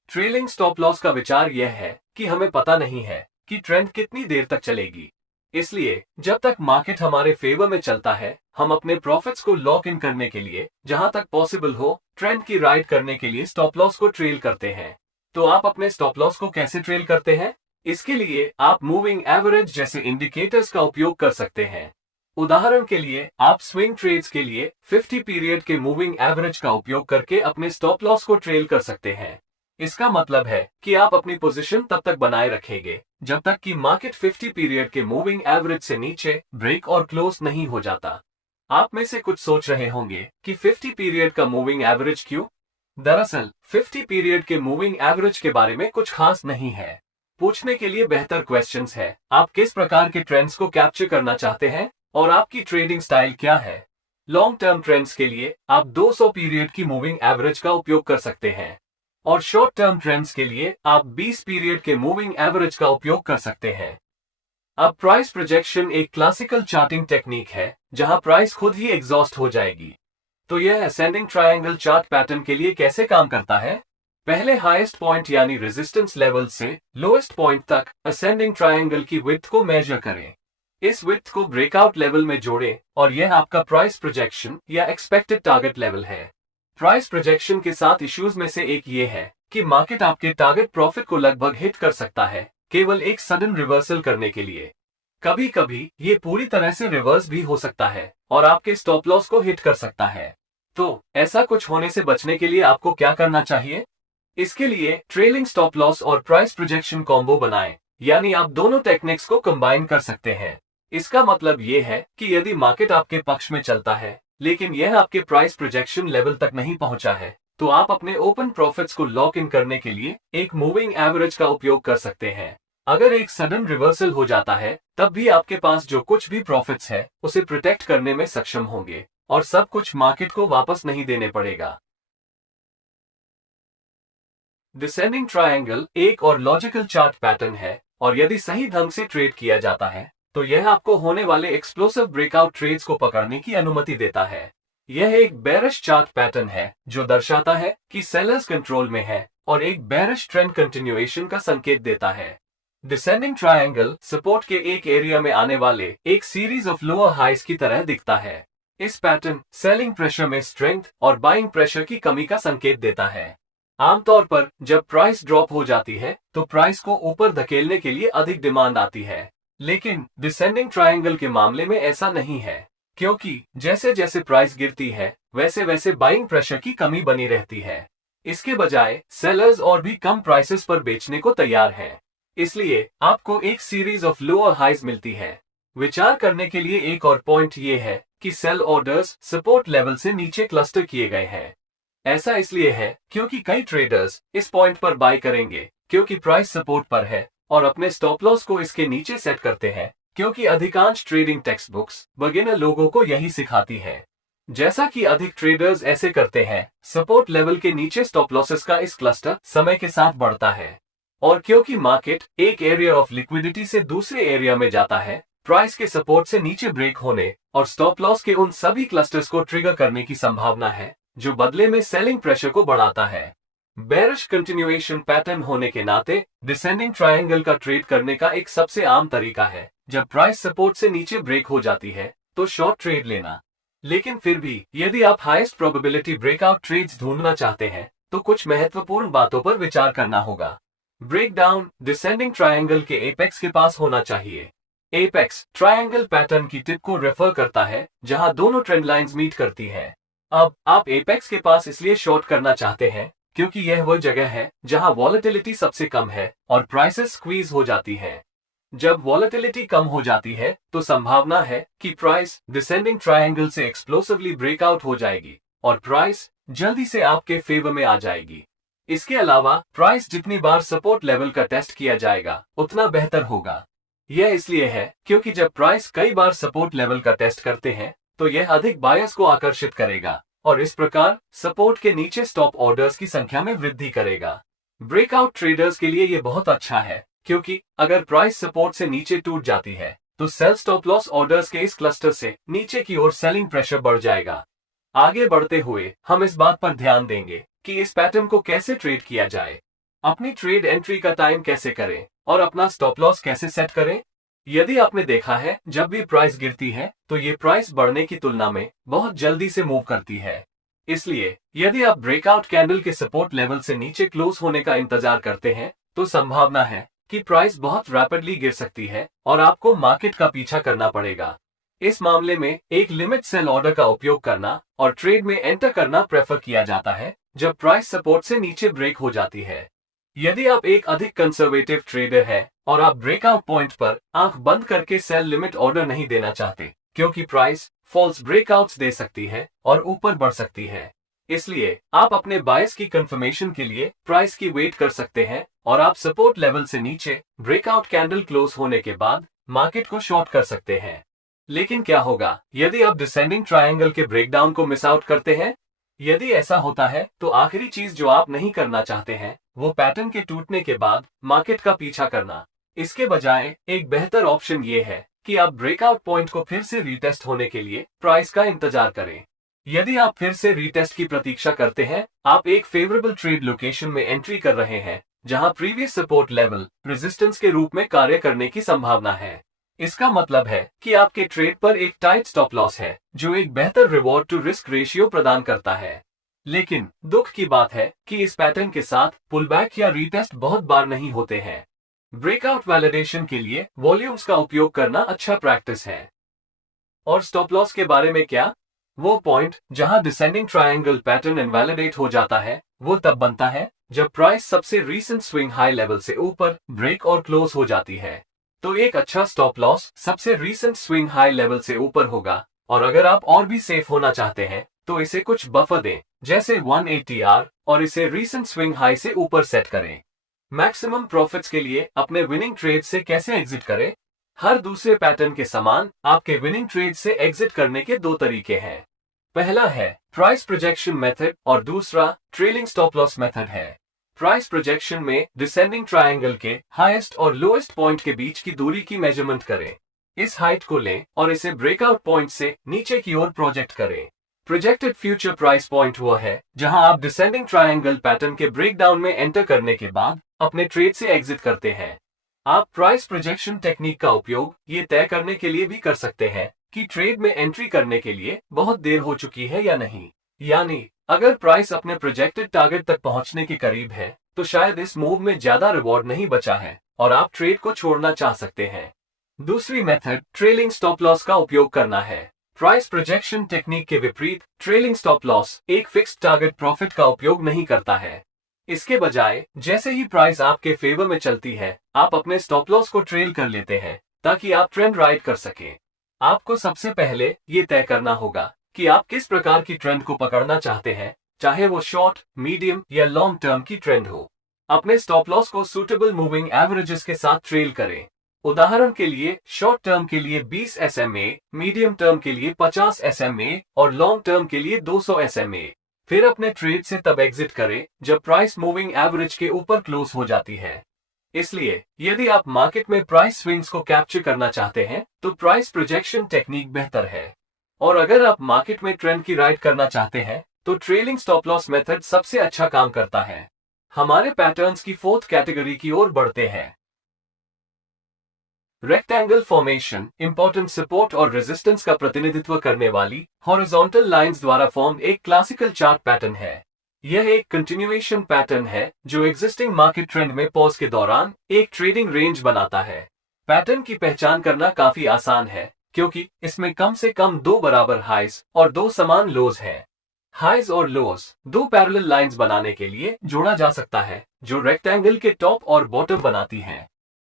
Trailing stop loss का विचार यह है कि हमें पता नहीं है कि ट्रेंड कितनी देर तक चलेगी, इसलिए जब तक मार्केट हमारे फेवर में चलता है हम अपने प्रॉफिट्स को लॉक इन करने के लिए जहां तक पॉसिबल हो ट्रेंड की राइड करने के लिए स्टॉप लॉस को ट्रेल करते हैं। तो आप अपने स्टॉप लॉस को कैसे ट्रेल करते हैं? इसके लिए आप मूविंग एवरेज जैसे इंडिकेटर्स का उपयोग कर सकते हैं। उदाहरण के लिए आप स्विंग ट्रेड्स के लिए 50 पीरियड के मूविंग एवरेज का उपयोग करके अपने स्टॉप लॉस को ट्रेल कर सकते हैं। इसका मतलब है कि आप अपनी पोजीशन तब तक बनाए रखेंगे जब तक कि मार्केट 50 पीरियड के मूविंग एवरेज से नीचे ब्रेक और क्लोज नहीं हो जाता। आप में से कुछ सोच रहे होंगे कि 50 पीरियड का मूविंग एवरेज क्यों? दरअसल 50 पीरियड के मूविंग एवरेज के बारे में कुछ खास नहीं है। पूछने के लिए बेहतर क्वेश्चंस है, आप किस प्रकार के ट्रेंड्स को कैप्चर करना चाहते हैं और आपकी ट्रेडिंग स्टाइल क्या है। लॉन्ग टर्म ट्रेंड्स के लिए आप 200 पीरियड की मूविंग एवरेज का उपयोग कर सकते हैं और शॉर्ट टर्म ट्रेंड्स के लिए आप 20 पीरियड के मूविंग एवरेज का उपयोग कर सकते हैं। अब प्राइस प्रोजेक्शन एक क्लासिकल चार्टिंग टेक्निक है जहां प्राइस खुद ही एग्जॉस्ट हो जाएगी। तो यह असेंडिंग ट्रायंगल चार्ट पैटर्न के लिए कैसे काम करता है? पहले हाईएस्ट पॉइंट यानी रेजिस्टेंस लेवल से लोएस्ट पॉइंट तक असेंडिंग ट्रायंगल की विड्थ को मेजर करें। इस विड्थ को ब्रेकआउट लेवल में जोड़ें और यह आपका प्राइस प्रोजेक्शन या एक्सपेक्टेड टारगेट लेवल है। प्राइस प्रोजेक्शन के साथ इश्यूज में से एक ये है कि मार्केट आपके टारगेट प्रॉफिट को लगभग हिट कर सकता है केवल एक सडन रिवर्सल करने के लिए। कभी कभी ये पूरी तरह से रिवर्स भी हो सकता है और आपके स्टॉप लॉस को हिट कर सकता है। तो ऐसा कुछ होने से बचने के लिए आपको क्या करना चाहिए? इसके लिए ट्रेलिंग स्टॉप लॉस और प्राइस प्रोजेक्शन कॉम्बो बनाएं, यानी आप दोनों टेक्निक्स को कंबाइन कर सकते हैं। इसका मतलब ये है कि यदि मार्केट आपके पक्ष में चलता है लेकिन यह आपके प्राइस प्रोजेक्शन लेवल तक नहीं पहुंचा है, तो आप अपने ओपन प्रॉफिट्स को लॉक इन करने के लिए एक मूविंग एवरेज का उपयोग कर सकते हैं। अगर एक सडन रिवर्सल हो जाता है तब भी आपके पास जो कुछ भी प्रॉफिट्स है उसे प्रोटेक्ट करने में सक्षम होंगे और सब कुछ मार्केट को वापस नहीं देने पड़ेगा। डिसेंडिंग ट्रायंगल एक और लॉजिकल चार्ट पैटर्न है और यदि सही ढंग से ट्रेड किया जाता है तो यह आपको होने वाले एक्सप्लोसिव ब्रेकआउट ट्रेड्स को पकड़ने की अनुमति देता है। यह एक बेरिश चार्ट पैटर्न है जो दर्शाता है कि सेलर्स कंट्रोल में है और एक बेरिश ट्रेंड कंटिन्यूएशन का संकेत देता है। डिसेंडिंग ट्रायंगल सपोर्ट के एक एरिया में आने वाले एक सीरीज ऑफ लोअर हाइज की तरह दिखता है। इस पैटर्न सेलिंग प्रेशर में स्ट्रेंथ और बाइंग प्रेशर की कमी का संकेत देता है। आमतौर पर जब प्राइस ड्रॉप हो जाती है तो प्राइस को ऊपर धकेलने के लिए अधिक डिमांड आती है, लेकिन डिसेंडिंग ट्रायंगल के मामले में ऐसा नहीं है, क्योंकि जैसे जैसे प्राइस गिरती है वैसे वैसे बाइंग प्रेशर की कमी बनी रहती है। इसके बजाय सेलर्स और भी कम प्राइसेस पर बेचने को तैयार हैं। इसलिए आपको एक सीरीज ऑफ लोअर हाइज मिलती है। विचार करने के लिए एक और पॉइंट ये है कि सेल ऑर्डर्स सपोर्ट लेवल से नीचे क्लस्टर किए गए हैं। ऐसा इसलिए है क्योंकि कई ट्रेडर्स इस पॉइंट पर बाय करेंगे क्योंकि प्राइस सपोर्ट पर है और अपने स्टॉप लॉस को इसके नीचे सेट करते हैं, क्योंकि अधिकांश ट्रेडिंग टेक्स्ट बुक्स बिगिनर लोगों को यही सिखाती है। जैसा कि अधिक ट्रेडर्स ऐसे करते हैं, सपोर्ट लेवल के नीचे स्टॉप लॉसेस का इस क्लस्टर समय के साथ बढ़ता है और क्योंकि मार्केट एक एरिया ऑफ लिक्विडिटी से दूसरे एरिया में जाता है, प्राइस के सपोर्ट से नीचे ब्रेक होने और स्टॉप लॉस के उन सभी क्लस्टर्स को ट्रिगर करने की संभावना है जो बदले में सेलिंग प्रेशर को बढ़ाता है। बेरिश कंटिन्यूएशन पैटर्न होने के नाते डिसेंडिंग ट्रायंगल का ट्रेड करने का एक सबसे आम तरीका है जब प्राइस सपोर्ट से नीचे ब्रेक हो जाती है तो शॉर्ट ट्रेड लेना। लेकिन फिर भी यदि आप हाईएस्ट प्रोबेबिलिटी ब्रेकआउट ट्रेड्स ढूंढना चाहते हैं तो कुछ महत्वपूर्ण बातों पर विचार करना होगा। ब्रेकडाउन डिसेंडिंग ट्रायंगल के एपेक्स के पास होना चाहिए। एपेक्स ट्रायंगल पैटर्न की टिप को रेफर करता है जहां दोनों ट्रेंड लाइंस मीट करती हैं। अब आप एपेक्स के पास इसलिए शॉर्ट करना चाहते हैं क्योंकि यह वह जगह है जहां वॉलेटिलिटी सबसे कम है और प्राइसेस स्क्वीज हो जाती है। जब वॉलेटिलिटी कम हो जाती है तो संभावना है कि प्राइस डिसेंडिंग ट्रायंगल से एक्सप्लोसिवली ब्रेकआउट हो जाएगी और प्राइस जल्दी से आपके फेवर में आ जाएगी। इसके अलावा प्राइस जितनी बार सपोर्ट लेवल का टेस्ट किया जाएगा उतना बेहतर होगा। यह इसलिए है क्योंकि जब प्राइस कई बार सपोर्ट लेवल का टेस्ट करते हैं तो यह अधिक बायर्स को आकर्षित करेगा और इस प्रकार सपोर्ट के नीचे स्टॉप ऑर्डर्स की संख्या में वृद्धि करेगा। ब्रेकआउट ट्रेडर्स के लिए यह बहुत अच्छा है क्योंकि अगर प्राइस सपोर्ट से नीचे टूट जाती है तो सेल स्टॉप लॉस ऑर्डर्स के इस क्लस्टर से नीचे की ओर सेलिंग प्रेशर बढ़ जाएगा। आगे बढ़ते हुए हम इस बात पर ध्यान देंगे कि इस पैटर्न को कैसे ट्रेड किया जाए, अपनी ट्रेड एंट्री का टाइम कैसे करें और अपना स्टॉप लॉस कैसे सेट करें। यदि आपने देखा है जब भी प्राइस गिरती है तो ये प्राइस बढ़ने की तुलना में बहुत जल्दी से मूव करती है। इसलिए यदि आप ब्रेकआउट कैंडल के सपोर्ट लेवल से नीचे क्लोज होने का इंतजार करते हैं तो संभावना है कि प्राइस बहुत रैपिडली गिर सकती है और आपको मार्केट का पीछा करना पड़ेगा। इस मामले में एक लिमिट सेल ऑर्डर का उपयोग करना और ट्रेड में एंटर करना प्रेफर किया जाता है जब प्राइस सपोर्ट से नीचे ब्रेक हो जाती है। यदि आप एक अधिक कंजर्वेटिव ट्रेडर है और आप ब्रेकआउट पॉइंट पर आंख बंद करके सेल लिमिट ऑर्डर नहीं देना चाहते, क्योंकि प्राइस फॉल्स ब्रेकआउट्स दे सकती है और ऊपर बढ़ सकती है, इसलिए आप अपने बायस की कंफर्मेशन के लिए प्राइस की वेट कर सकते हैं और आप सपोर्ट लेवल से नीचे ब्रेकआउट कैंडल क्लोज होने के बाद मार्केट को शॉर्ट कर सकते हैं। लेकिन क्या होगा यदि आप डिसेंडिंग ट्रायंगल के ब्रेकडाउन को मिस आउट करते हैं? यदि ऐसा होता है तो आखिरी चीज जो आप नहीं करना चाहते हैं वो पैटर्न के टूटने के बाद मार्केट का पीछा करना। इसके बजाय एक बेहतर ऑप्शन ये है कि आप ब्रेकआउट पॉइंट को फिर से रीटेस्ट होने के लिए प्राइस का इंतजार करें। यदि आप फिर से रीटेस्ट की प्रतीक्षा करते हैं, आप एक फेवरेबल ट्रेड लोकेशन में एंट्री कर रहे हैं जहां प्रीवियस सपोर्ट लेवल रेजिस्टेंस के रूप में कार्य करने की संभावना है। इसका मतलब है कि आपके ट्रेड पर एक टाइट स्टॉप लॉस है जो एक बेहतर रिवॉर्ड टू रिस्क रेशियो प्रदान करता है। लेकिन दुख की बात है कि इस पैटर्न के साथ पुलबैक या रीटेस्ट बहुत बार नहीं होते हैं। ब्रेकआउट वैलिडेशन के लिए वॉल्यूम्स का उपयोग करना अच्छा प्रैक्टिस है। और स्टॉप लॉस के बारे में क्या? वो पॉइंट जहां डिसेंडिंग ट्रायंगल पैटर्न इनवैलिडेट हो जाता है वो तब बनता है जब प्राइस सबसे रीसेंट स्विंग हाई लेवल से ऊपर ब्रेक और क्लोज हो जाती है। तो एक अच्छा स्टॉप लॉस सबसे रीसेंट स्विंग हाई लेवल से ऊपर होगा, और अगर आप और भी सेफ होना चाहते हैं तो इसे कुछ बफर दें, जैसे 180R, और इसे रीसेंट स्विंग हाई से ऊपर सेट करें। मैक्सिमम प्रॉफिट्स के लिए अपने विनिंग ट्रेड से कैसे एग्जिट करें? हर दूसरे पैटर्न के समान आपके विनिंग ट्रेड से एग्जिट करने के दो तरीके हैं। पहला है प्राइस प्रोजेक्शन मेथड और दूसरा ट्रेलिंग स्टॉप लॉस मेथड है। प्राइस प्रोजेक्शन में डिसेंडिंग ट्रायंगल के हाईएस्ट और लोएस्ट पॉइंट के बीच की दूरी की मेजरमेंट करें। इस हाइट को लें और इसे ब्रेकआउट पॉइंट से नीचे की ओर प्रोजेक्ट करें। प्रोजेक्टेड फ्यूचर प्राइस पॉइंट वो है जहां आप डिसेंडिंग ट्रायंगल पैटर्न के ब्रेकडाउन में एंटर करने के बाद अपने ट्रेड से एग्जिट करते हैं। आप प्राइस प्रोजेक्शन टेक्निक का उपयोग ये तय करने के लिए भी कर सकते हैं कि ट्रेड में एंट्री करने के लिए बहुत देर हो चुकी है या नहीं। यानी अगर प्राइस अपने प्रोजेक्टेड टारगेट तक पहुंचने के करीब है तो शायद इस मूव में ज्यादा रिवॉर्ड नहीं बचा है और आप ट्रेड को छोड़ना चाह सकते हैं। दूसरी मेथड ट्रेलिंग स्टॉप लॉस का उपयोग करना है। प्राइस प्रोजेक्शन टेक्निक के विपरीत ट्रेलिंग स्टॉप लॉस एक फिक्स्ड टारगेट प्रॉफिट का उपयोग नहीं करता है। इसके बजाय जैसे ही प्राइस आपके फेवर में चलती है, आप अपने स्टॉप लॉस को ट्रेल कर लेते हैं ताकि आप ट्रेंड राइड कर सकें। आपको सबसे पहले ये तय करना होगा कि आप किस प्रकार की ट्रेंड को पकड़ना चाहते हैं, चाहे वो शॉर्ट, मीडियम या लॉन्ग टर्म की ट्रेंड हो। अपने स्टॉप लॉस को सूटेबल मूविंग एवरेजेस के साथ ट्रेल करें। उदाहरण के लिए शॉर्ट टर्म के लिए 20 SMA, मीडियम टर्म के लिए 50 SMA और लॉन्ग टर्म के लिए 200 SMA। फिर अपने ट्रेड से तब एग्जिट करें जब प्राइस मूविंग एवरेज के ऊपर क्लोज हो जाती है। इसलिए यदि आप मार्केट में प्राइस स्विंग्स को कैप्चर करना चाहते हैं तो प्राइस प्रोजेक्शन टेक्निक बेहतर है, और अगर आप मार्केट में ट्रेंड की राइड करना चाहते हैं तो ट्रेलिंग स्टॉप लॉस मेथड सबसे अच्छा काम करता है। हमारे पैटर्न्स की फोर्थ कैटेगरी की ओर बढ़ते हैं। रेक्टेंगल फॉर्मेशन इंपॉर्टेंट सपोर्ट और रेजिस्टेंस का प्रतिनिधित्व करने वाली हॉरिजॉन्टल लाइंस द्वारा फॉर्म एक क्लासिकल चार्ट पैटर्न है। यह एक कंटिन्यूएशन पैटर्न है जो एग्जिस्टिंग मार्केट ट्रेंड में पॉज के दौरान एक ट्रेडिंग रेंज बनाता है। पैटर्न की पहचान करना काफी आसान है क्योंकि इसमें कम से कम दो बराबर हाइज और दो समान लोज हैं। हाइज और लोज दो पैरेलल लाइंस बनाने के लिए जोड़ा जा सकता है जो रेक्टेंगल के टॉप और बॉटम बनाती हैं।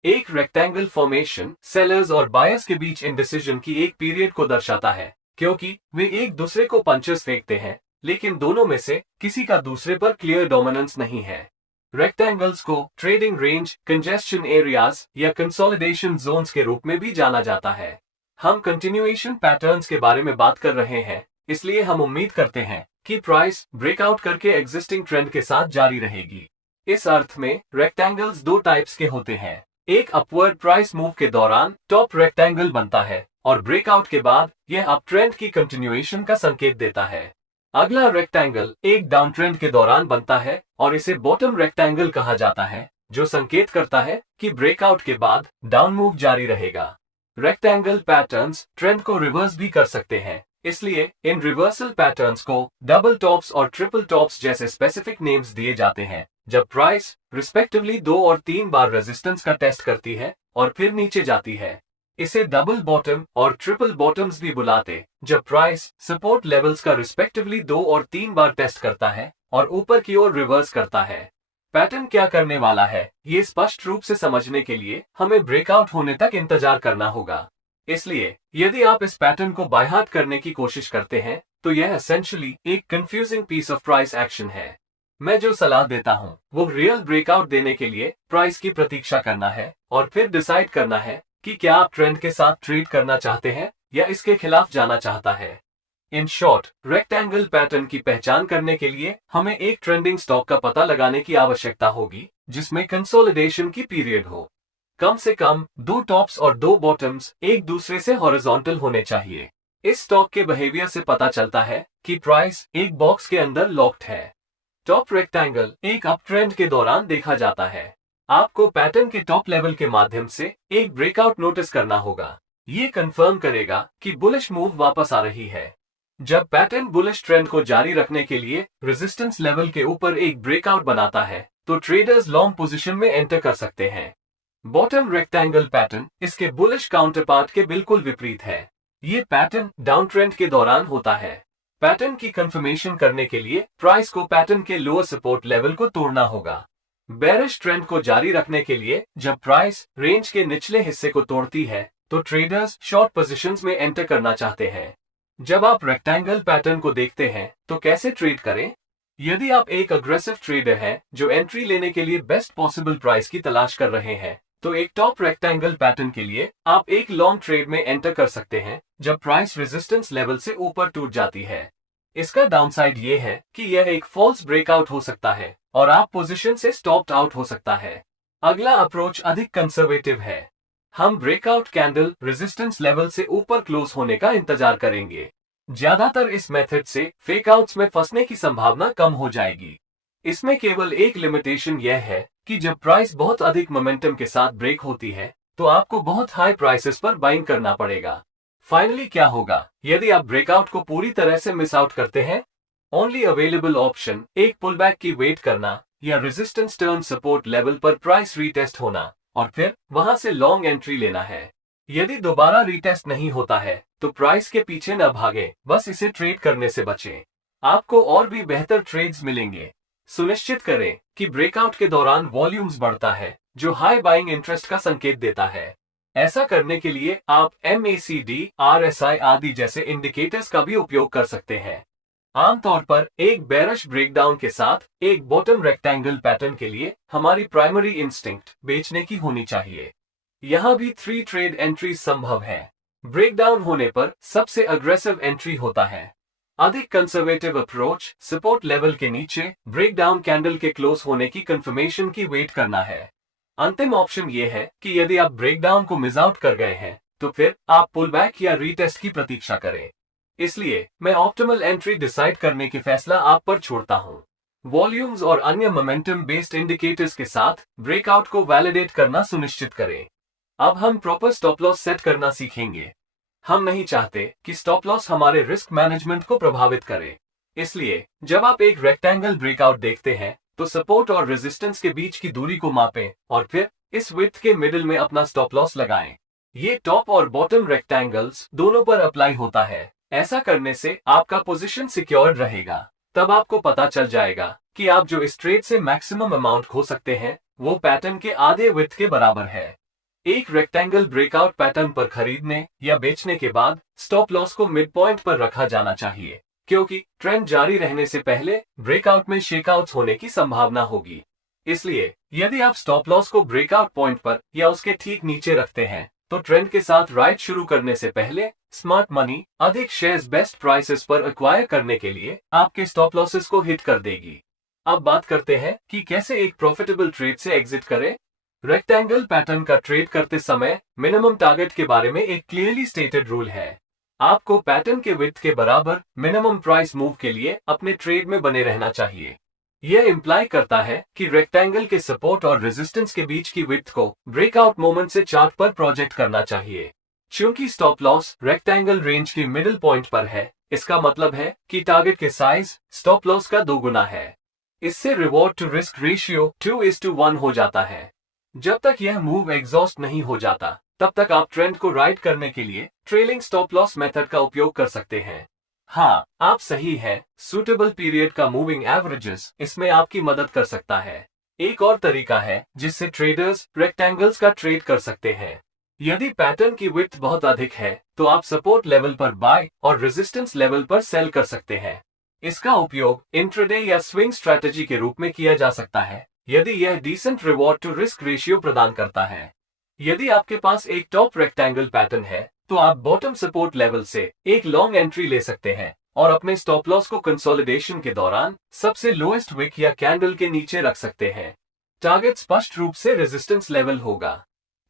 एक रेक्टेंगल फॉर्मेशन सेलर्स और बायर्स के बीच इंडिसीजन की एक पीरियड को दर्शाता है क्योंकि वे एक दूसरे को पंचेस फेंकते हैं, लेकिन दोनों में से किसी का दूसरे पर क्लियर डोमिनेंस नहीं है। रेक्टेंगल्स को ट्रेडिंग रेंज, कंजेस्शन एरियाज या कंसोलिडेशन जोन्स के रूप में भी जाना जाता है। हम कंटिन्यूएशन पैटर्न्स के बारे में बात कर रहे हैं, इसलिए हम उम्मीद करते हैं कि प्राइस ब्रेकआउट करके एग्जिस्टिंग ट्रेंड के साथ जारी रहेगी। इस अर्थ में रेक्टेंगल्स दो टाइप्स के होते हैं। एक अपवर्ड प्राइस मूव के दौरान टॉप रेक्टेंगल बनता है और ब्रेकआउट के बाद यह अप ट्रेंड की कंटिन्यूएशन का संकेत देता है। अगला रेक्टेंगल एक डाउन ट्रेंड के दौरान बनता है और इसे बॉटम रेक्टेंगल कहा जाता है, जो संकेत करता है कि ब्रेकआउट के बाद डाउन मूव जारी रहेगा। रेक्टेंगल पैटर्न्स ट्रेंड को रिवर्स भी कर सकते हैं, इसलिए इन रिवर्सल पैटर्न्स को डबल टॉप्स और ट्रिपल टॉप्स जैसे स्पेसिफिक नेम्स दिए जाते हैं जब प्राइस रिस्पेक्टिवली 2 और 3 बार रेजिस्टेंस का टेस्ट करती है और फिर नीचे जाती है। इसे डबल बॉटम और ट्रिपल बॉटम्स भी बुलाते, जब प्राइस सपोर्ट लेवल्स का रिस्पेक्टिवली 2 और 3 बार टेस्ट करता है और ऊपर की ओर रिवर्स करता है। पैटर्न क्या करने वाला है, ये स्पष्ट रूप से समझने के लिए हमें ब्रेकआउट होने तक इंतजार करना होगा। इसलिए यदि आप इस पैटर्न को बाय हार्ट करने की कोशिश करते हैं तो यह एसेंशियली एक confusing piece of price action है। मैं जो सलाह देता हूं वो रियल ब्रेकआउट देने के लिए प्राइस की प्रतीक्षा करना है और फिर डिसाइड करना है कि क्या आप ट्रेंड के साथ ट्रेड करना चाहते हैं या इसके खिलाफ जाना चाहता है। इन शॉर्ट, रेक्टेंगल पैटर्न की पहचान करने के लिए हमें एक ट्रेंडिंग स्टॉक का पता लगाने की आवश्यकता होगी जिसमें कंसोलिडेशन की पीरियड हो। कम से कम 2 टॉप्स और 2 बॉटम्स एक दूसरे से हॉरिजॉन्टल होने चाहिए। इस स्टॉक के बिहेवियर से पता चलता है कि प्राइस एक बॉक्स के अंदर लॉक्ड है। टॉप रेक्टेंगल एक अप ट्रेंड के दौरान देखा जाता है। आपको पैटर्न के टॉप लेवल के माध्यम से एक ब्रेकआउट नोटिस करना होगा। ये कंफर्म करेगा कि बुलिश मूव वापस आ रही है। जब पैटर्न बुलिश ट्रेंड को जारी रखने के लिए रेजिस्टेंस लेवल के ऊपर एक ब्रेकआउट बनाता है तो ट्रेडर्स लॉन्ग पोजीशन में एंटर कर सकते हैं। बॉटम रेक्टेंगल पैटर्न इसके बुलिश काउंटरपार्ट के बिल्कुल विपरीत है। ये पैटर्न डाउन ट्रेंड के दौरान होता है। पैटर्न की कंफर्मेशन करने के लिए प्राइस को पैटर्न के लोअर सपोर्ट लेवल को तोड़ना होगा। बेरिश ट्रेंड को जारी रखने के लिए जब प्राइस रेंज के निचले हिस्से को तोड़ती है तो ट्रेडर्स शॉर्ट पोजीशंस में एंटर करना चाहते हैं। जब आप रेक्टेंगल पैटर्न को देखते हैं तो कैसे ट्रेड करें? यदि आप एक अग्रेसिव ट्रेडर हैं जो एंट्री लेने के लिए बेस्ट पॉसिबल प्राइस की तलाश कर रहे हैं तो एक टॉप रेक्टेंगल पैटर्न के लिए आप एक लॉन्ग ट्रेड में एंटर कर सकते हैं जब प्राइस रेजिस्टेंस लेवल से ऊपर टूट जाती है। इसका डाउनसाइड ये है कि यह एक फॉल्स ब्रेकआउट हो सकता है और आप पोजीशन से स्टॉप्ड आउट हो सकता है। अगला अप्रोच अधिक कंजर्वेटिव है। हम ब्रेकआउट कैंडल रेजिस्टेंस लेवल से ऊपर क्लोज होने का इंतजार करेंगे। ज्यादातर इस मेथड से फेकआउट्स में फंसने की संभावना कम हो जाएगी। इसमें केवल एक लिमिटेशन यह है कि जब प्राइस बहुत अधिक मोमेंटम के साथ ब्रेक होती है तो आपको बहुत हाई प्राइसेस पर बाइंग करना पड़ेगा। फाइनली क्या होगा यदि आप ब्रेकआउट को पूरी तरह से मिस आउट करते हैं? ओनली अवेलेबल ऑप्शन एक पुलबैक की वेट करना या रेजिस्टेंस टर्न सपोर्ट लेवल पर प्राइस रीटेस्ट होना और फिर वहां से लॉन्ग एंट्री लेना है। यदि दोबारा रीटेस्ट नहीं होता है तो प्राइस के पीछे न भागे, बस इसे ट्रेड करने से बचें। आपको और भी बेहतर ट्रेड्स मिलेंगे। सुनिश्चित करें कि ब्रेकआउट के दौरान वॉल्यूम्स बढ़ता है जो हाई बाइंग इंटरेस्ट का संकेत देता है। ऐसा करने के लिए आप MACD, RSI आदि जैसे इंडिकेटर्स का भी उपयोग कर सकते हैं। आमतौर पर एक बेरिश ब्रेकडाउन के साथ एक बॉटम रेक्टेंगल पैटर्न के लिए हमारी प्राइमरी इंस्टिंक्ट बेचने की होनी चाहिए। यहाँ भी 3 ट्रेड एंट्री संभव है। ब्रेकडाउन होने पर सबसे अग्रेसिव एंट्री होता है। अधिक कंजर्वेटिव अप्रोच सपोर्ट लेवल के नीचे ब्रेकडाउन कैंडल के क्लोज होने की कंफर्मेशन की वेट करना है। अंतिम ऑप्शन ये है कि यदि आप ब्रेकडाउन को मिस आउट कर गए हैं तो फिर आप पुलबैक या रीटेस्ट की प्रतीक्षा करें। इसलिए मैं ऑप्टिमल एंट्री डिसाइड करने की फैसला आप पर छोड़ता हूं। वॉल्यूम्स और अन्य मोमेंटम बेस्ड इंडिकेटर्स के साथ ब्रेकआउट को वैलिडेट करना सुनिश्चित करें। अब हम प्रॉपर स्टॉप लॉस सेट करना सीखेंगे। हम नहीं चाहते कि स्टॉप लॉस हमारे रिस्क मैनेजमेंट को प्रभावित करे। इसलिए जब आप एक रेक्टेंगल ब्रेकआउट देखते हैं तो सपोर्ट और रेजिस्टेंस के बीच की दूरी को मापें और फिर इस विड्थ के मिडिल में अपना स्टॉप लॉस लगाएं। ये टॉप और बॉटम रेक्टेंगल्स दोनों पर अप्लाई होता है। ऐसा करने से आपका पोजीशन सिक्योर्ड रहेगा। तब आपको पता चल जाएगा कि आप जो इस ट्रेड से मैक्सिमम अमाउंट खो सकते हैं वो पैटर्न के आधे विड्थ के बराबर है। एक रेक्टेंगल ब्रेकआउट पैटर्न पर खरीदने या बेचने के बाद स्टॉप लॉस को मिड पॉइंट पर रखा जाना चाहिए क्योंकि ट्रेंड जारी रहने से पहले ब्रेकआउट में शेकआउट्स होने की संभावना होगी। इसलिए यदि आप स्टॉप लॉस को ब्रेकआउट पॉइंट पर या उसके ठीक नीचे रखते हैं तो ट्रेंड के साथ राइड शुरू करने से पहले स्मार्ट मनी अधिक शेयर्स बेस्ट प्राइसेस पर एक्वायर करने के लिए आपके स्टॉप लॉसेस को हिट कर देगी। अब बात करते हैं कि कैसे एक प्रॉफिटेबल ट्रेड से एग्जिट करें। रेक्टेंगल पैटर्न का ट्रेड करते समय मिनिमम टारगेट के बारे में एक क्लियरली स्टेटेड रूल है। आपको पैटर्न के विड्थ के बराबर मिनिमम प्राइस मूव के लिए अपने ट्रेड में बने रहना चाहिए। यह इंप्लाई करता है कि रेक्टेंगल के सपोर्ट और रेजिस्टेंस के बीच की विड्थ को ब्रेकआउट मोमेंट से चार्ट पर प्रोजेक्ट करना चाहिए। चूंकि स्टॉप लॉस रेक्टेंगल रेंज के मिडिल पॉइंट पर है, इसका मतलब है कि टारगेट के साइज स्टॉप लॉस का 2 गुना है। इससे रिवॉर्ड टू रिस्क रेशियो 2:1 हो जाता है। जब तक यह मूव एग्जॉस्ट नहीं हो जाता तब तक आप ट्रेंड को राइड करने के लिए ट्रेलिंग स्टॉप लॉस मेथड का उपयोग कर सकते हैं। हाँ, आप सही हैं, सूटेबल पीरियड का मूविंग एवरेजेस इसमें आपकी मदद कर सकता है। एक और तरीका है जिससे ट्रेडर्स रेक्टेंगल्स का ट्रेड कर सकते हैं। यदि पैटर्न की विड्थ बहुत अधिक है तो आप सपोर्ट लेवल पर बाय और रेजिस्टेंस लेवल पर सेल कर सकते हैं। इसका उपयोग इंट्राडे या स्विंग स्ट्रैटेजी के रूप में किया जा सकता है यदि यह decent reward to risk ratio प्रदान करता है। यदि आपके पास एक टॉप रेक्टेंगल पैटर्न है तो आप बॉटम सपोर्ट लेवल से एक लॉन्ग एंट्री ले सकते हैं और अपने स्टॉप लॉस को कंसोलिडेशन के दौरान सबसे लोएस्ट विक या कैंडल के नीचे रख सकते हैं। टारगेट स्पष्ट रूप से रेजिस्टेंस लेवल होगा।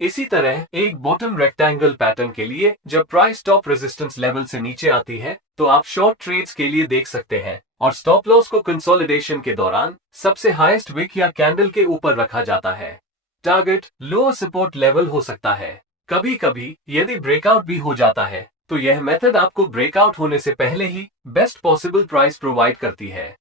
इसी तरह एक बॉटम रेक्टेंगल पैटर्न के लिए जब प्राइस टॉप रेजिस्टेंस लेवल से नीचे आती है तो आप शॉर्ट ट्रेड्स के लिए देख सकते हैं और स्टॉप लॉस को कंसोलिडेशन के दौरान सबसे हाईएस्ट विक या कैंडल के ऊपर रखा जाता है। टारगेट लोअर सपोर्ट लेवल हो सकता है। कभी कभी यदि ब्रेकआउट भी हो जाता है तो यह मेथड आपको ब्रेकआउट होने से पहले ही बेस्ट पॉसिबल प्राइस प्रोवाइड करती है।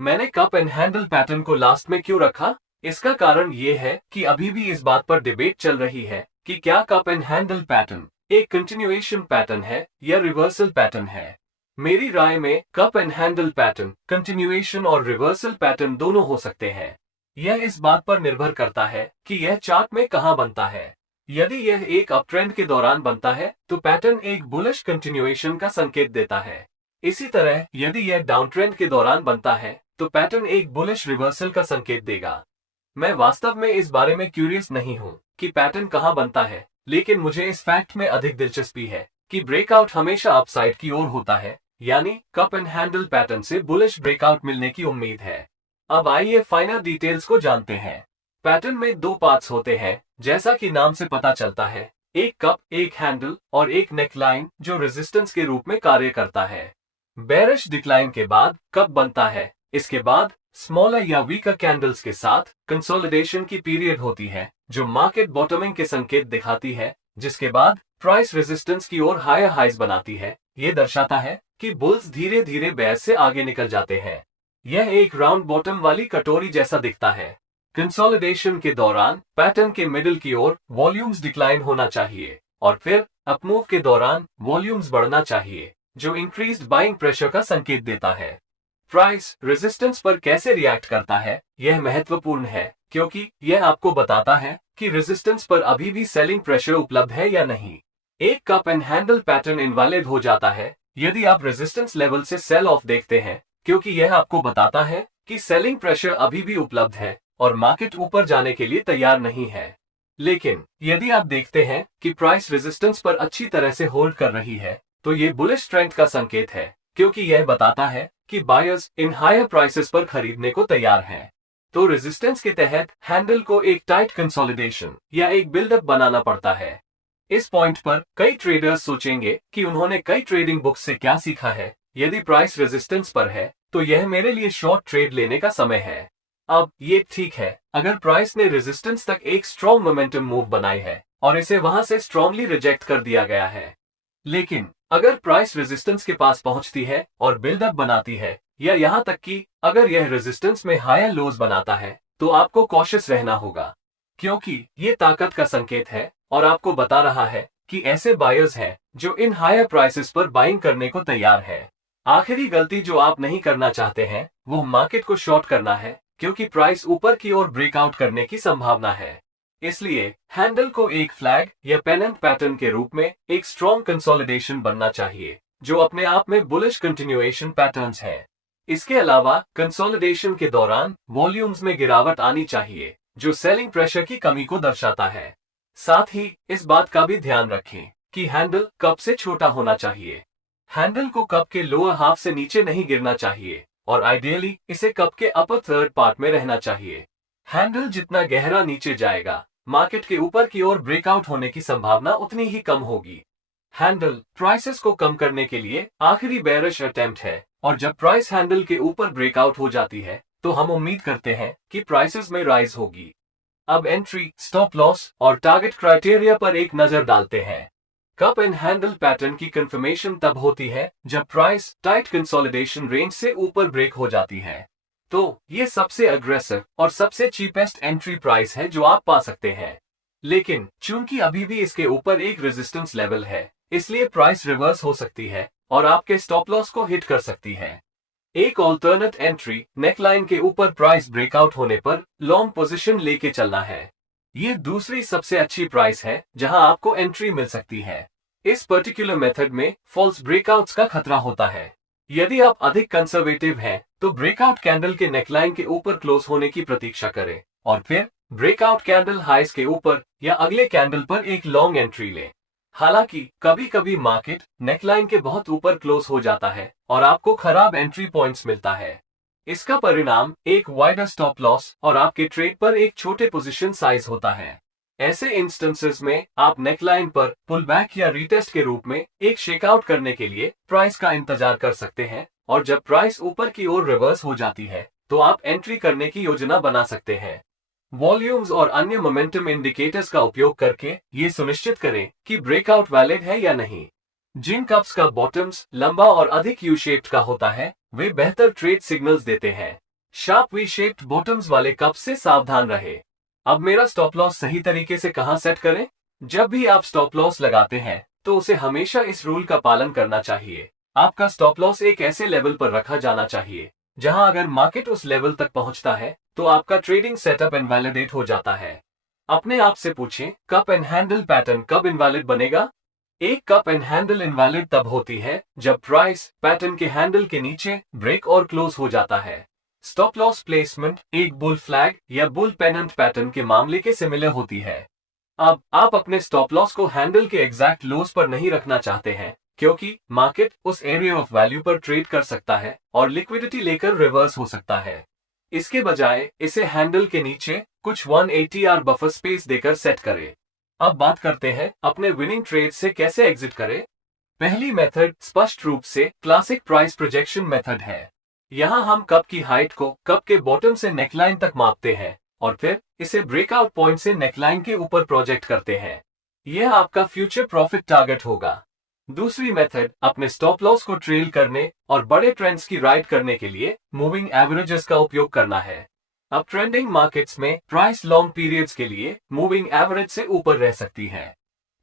मैंने कप एंड हैंडल पैटर्न को लास्ट में क्यों रखा? इसका कारण ये है कि अभी भी इस बात पर डिबेट चल रही है कि क्या कप एंड हैंडल पैटर्न एक कंटिन्यूएशन पैटर्न है या रिवर्सल पैटर्न है। मेरी राय में cup and handle pattern continuation और रिवर्सल पैटर्न दोनों हो सकते हैं। यह इस बात पर निर्भर करता है कि यह चार्ट में कहां बनता है। यदि यह एक अप ट्रेंड के दौरान बनता है तो पैटर्न एक बुलिश कंटिन्यूएशन का संकेत देता है। इसी तरह यदि यह डाउन ट्रेंड के दौरान बनता है तो पैटर्न एक बुलिश रिवर्सल का संकेत देगा। मैं वास्तव में इस बारे में क्यूरियस नहीं हूं कि पैटर्न कहां बनता है, लेकिन मुझे इस फैक्ट में अधिक दिलचस्पी है कि ब्रेकआउट हमेशा अपसाइड की ओर होता है, यानी कप एंड हैंडल पैटर्न से बुलिश ब्रेकआउट मिलने की उम्मीद है। अब आइए फाइनल डिटेल्स को जानते हैं। पैटर्न में दो पार्ट्स होते हैं, जैसा कि नाम से पता चलता है, एक कप, एक हैंडल और एक नेकलाइन जो रेजिस्टेंस के रूप में कार्य करता है। बेरिश डिक्लाइन के बाद कप बनता है। इसके बाद स्मॉलर या वीकर कैंडल्स के साथ कंसोलिडेशन की पीरियड होती है जो मार्केट बॉटमिंग के संकेत दिखाती है, जिसके बाद प्राइस रेजिस्टेंस की ओर हायर हाइज बनाती है। ये दर्शाता है कि बुल्स धीरे धीरे बेयर से आगे निकल जाते हैं। यह एक राउंड बॉटम वाली कटोरी जैसा दिखता है। कंसोलिडेशन के दौरान पैटर्न के मिडिल की ओर वॉल्यूम्स डिक्लाइन होना चाहिए और फिर अपमूव के दौरान वॉल्यूम्स बढ़ना चाहिए, जो इंक्रीज्ड बाइंग प्रेशर का संकेत देता है। प्राइस रेजिस्टेंस पर कैसे रिएक्ट करता है यह महत्वपूर्ण है क्योंकि यह आपको बताता है कि रेजिस्टेंस पर अभी भी सेलिंग प्रेशर उपलब्ध है या नहीं। एक cup and handle pattern invalid हो जाता है यदि आप रेजिस्टेंस लेवल से सेल ऑफ देखते हैं, क्योंकि यह आपको बताता है कि सेलिंग प्रेशर अभी भी उपलब्ध है और मार्केट ऊपर जाने के लिए तैयार नहीं है। लेकिन यदि आप देखते हैं कि प्राइस रेजिस्टेंस पर अच्छी तरह से होल्ड कर रही है तो ये बुलिश ट्रेंड का संकेत है, क्योंकि यह बताता है कि बायर्स इन हायर प्राइसेस पर खरीदने को तैयार हैं। तो रेजिस्टेंस के तहत हैंडल को एक टाइट कंसोलिडेशन या एक बिल्डअप बनाना पड़ता है। इस पॉइंट पर कई ट्रेडर्स सोचेंगे कि उन्होंने कई ट्रेडिंग बुक्स से क्या सीखा है। यदि प्राइस रेजिस्टेंस पर है तो यह मेरे लिए शॉर्ट ट्रेड लेने का समय है। अब ये ठीक है अगर प्राइस ने रेजिस्टेंस तक एक स्ट्रॉन्ग मोमेंटम मूव बनाई है और इसे वहां से स्ट्रांगली रिजेक्ट कर दिया गया है। लेकिन अगर प्राइस रेजिस्टेंस के पास पहुंचती है और बिल्डअप बनाती है, या यहां तक कि अगर यह रेजिस्टेंस में हायर लोज बनाता है, तो आपको कॉशियस रहना होगा, क्योंकि ये ताकत का संकेत है और आपको बता रहा है कि ऐसे बायर्स हैं जो इन हायर प्राइसेस पर बाइंग करने को तैयार है। आखिरी गलती जो आप नहीं करना चाहते हैं वो मार्केट को शॉर्ट करना है, क्योंकि प्राइस ऊपर की ओर ब्रेकआउट करने की संभावना है। इसलिए हैंडल को एक फ्लैग या पेनेंट पैटर्न के रूप में एक स्ट्रॉन्ग कंसोलिडेशन बनना चाहिए जो अपने आप में बुलिश कंटिन्यूएशन पैटर्न्स है। इसके अलावा कंसोलिडेशन के दौरान वॉल्यूम्स में गिरावट आनी चाहिए जो सेलिंग प्रेशर की कमी को दर्शाता है। साथ ही इस बात का भी ध्यान रखें कि हैंडल कप से छोटा होना चाहिए। हैंडल को कप के लोअर हाफ से नीचे नहीं गिरना चाहिए और आइडियली इसे कप के अपर थर्ड पार्ट में रहना चाहिए। हैंडल जितना गहरा नीचे जाएगा, मार्केट के ऊपर की ओर ब्रेकआउट होने की संभावना उतनी ही कम होगी। हैंडल प्राइसेस को कम करने के लिए आखिरी बेरिश अटेम्प्ट है और जब प्राइस हैंडल के ऊपर ब्रेकआउट हो जाती है तो हम उम्मीद करते हैं कि प्राइसेस में राइज होगी। अब एंट्री, स्टॉप लॉस और टारगेट क्राइटेरिया पर एक नजर डालते हैं। कप एंड हैंडल पैटर्न की कंफर्मेशन तब होती है जब प्राइस टाइट कंसोलिडेशन रेंज से ऊपर ब्रेक हो जाती है। तो ये सबसे अग्रेसिव और सबसे चीपेस्ट एंट्री प्राइस है जो आप पा सकते हैं। लेकिन चूंकि अभी भी इसके ऊपर एक रेजिस्टेंस लेवल है, इसलिए प्राइस रिवर्स हो सकती है और आपके स्टॉप लॉस को हिट कर सकती है। एक ऑल्टरनेट एंट्री नेकलाइन के ऊपर प्राइस ब्रेकआउट होने पर लॉन्ग पोजीशन लेके चलना है। ये दूसरी सबसे अच्छी प्राइस है जहां आपको एंट्री मिल सकती है। इस पर्टिकुलर मेथड में फॉल्स ब्रेकआउट्स का खतरा होता है। यदि आप अधिक कंजर्वेटिव हैं, तो ब्रेकआउट कैंडल के नेकलाइन के ऊपर क्लोज होने की प्रतीक्षा करें और फिर ब्रेकआउट कैंडल हाइस के ऊपर या अगले कैंडल पर एक लॉन्ग एंट्री लें। हालांकि कभी कभी मार्केट नेकलाइन के बहुत ऊपर क्लोज हो जाता है और आपको खराब एंट्री पॉइंट्स मिलता है। इसका परिणाम एक वाइडर स्टॉप लॉस और आपके ट्रेड पर एक छोटे पोजीशन साइज होता है। ऐसे इंस्टेंसेस में आप नेकलाइन पर पुल बैक या रीटेस्ट के रूप में एक शेकआउट करने के लिए प्राइस का इंतजार कर सकते हैं और जब प्राइस ऊपर की ओर रिवर्स हो जाती है तो आप एंट्री करने की योजना बना सकते हैं। वॉल्यूम्स और अन्य मोमेंटम इंडिकेटर्स का उपयोग करके ये सुनिश्चित करें कि ब्रेकआउट वैलिड है या नहीं। जिन कप्स का बॉटम्स लंबा और अधिक यू शेप्ड का होता है, वे बेहतर ट्रेड सिग्नल्स देते हैं। शार्प वी शेप्ड बॉटम्स वाले कप से सावधान रहे। अब मेरा स्टॉप लॉस सही तरीके से कहां सेट करें? जब भी आप स्टॉप लॉस लगाते हैं तो उसे हमेशा इस रूल का पालन करना चाहिए। आपका स्टॉप लॉस एक ऐसे लेवल पर रखा जाना चाहिए जहां अगर मार्केट उस लेवल तक पहुंचता है तो आपका ट्रेडिंग सेटअप इनवैलिडेट हो जाता है। अपने आप से पूछें, कप एंड हैंडल पैटर्न कब इनवैलिड बनेगा? एक कप एंड हैंडल इनवैलिड तब होती है जब प्राइस पैटर्न के हैंडल के नीचे ब्रेक और क्लोज हो जाता है। स्टॉप लॉस प्लेसमेंट एक बुल फ्लैग या बुल पेनेंट पैटर्न के मामले के सिमिलर होती है। अब आप अपने स्टॉप लॉस को हैंडल के एग्जैक्ट लोज पर नहीं रखना चाहते हैं, क्योंकि मार्केट उस एरिया ऑफ वैल्यू पर ट्रेड कर सकता है और लिक्विडिटी लेकर रिवर्स हो सकता है। इसके बजाय इसे हैंडल के नीचे कुछ 180 आर बफर स्पेस देकर सेट करें। अब बात करते हैं अपने विनिंग ट्रेड से कैसे एग्जिट करें। पहली मेथड स्पष्ट रूप से क्लासिक प्राइस प्रोजेक्शन मेथड है। यहाँ हम कप की हाइट को कप के बॉटम से नेकलाइन तक मापते हैं और फिर इसे ब्रेकआउट पॉइंट से नेकलाइन के ऊपर प्रोजेक्ट करते हैं। यह आपका फ्यूचर प्रॉफिट टारगेट होगा। दूसरी मेथड अपने स्टॉप लॉस को ट्रेल करने और बड़े ट्रेंड्स की राइड करने के लिए मूविंग एवरेजेस का उपयोग करना है। अब ट्रेंडिंग मार्केट्स में प्राइस लॉन्ग पीरियड्स के लिए मूविंग एवरेज से ऊपर रह सकती है।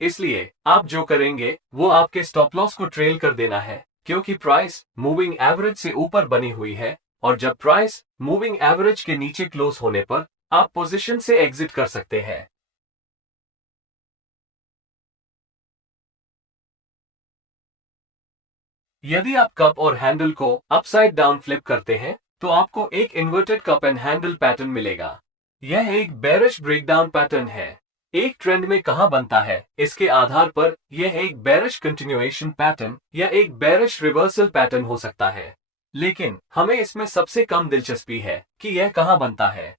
इसलिए आप जो करेंगे वो आपके स्टॉप लॉस को ट्रेल कर देना है, क्योंकि प्राइस मूविंग एवरेज से ऊपर बनी हुई है और जब प्राइस मूविंग एवरेज के नीचे क्लोज होने पर आप पोजीशन से एग्जिट कर सकते हैं। यदि आप कप और हैंडल को अपसाइड डाउन फ्लिप करते हैं तो आपको एक inverted cup and handle pattern मिलेगा। यह एक बेरिश ब्रेकडाउन पैटर्न है। एक ट्रेंड में कहां बनता है इसके आधार पर यह एक बेरिश कंटिन्यूएशन पैटर्न या एक बेरिश रिवर्सल पैटर्न हो सकता है, लेकिन हमें इसमें सबसे कम दिलचस्पी है कि यह कहां बनता है।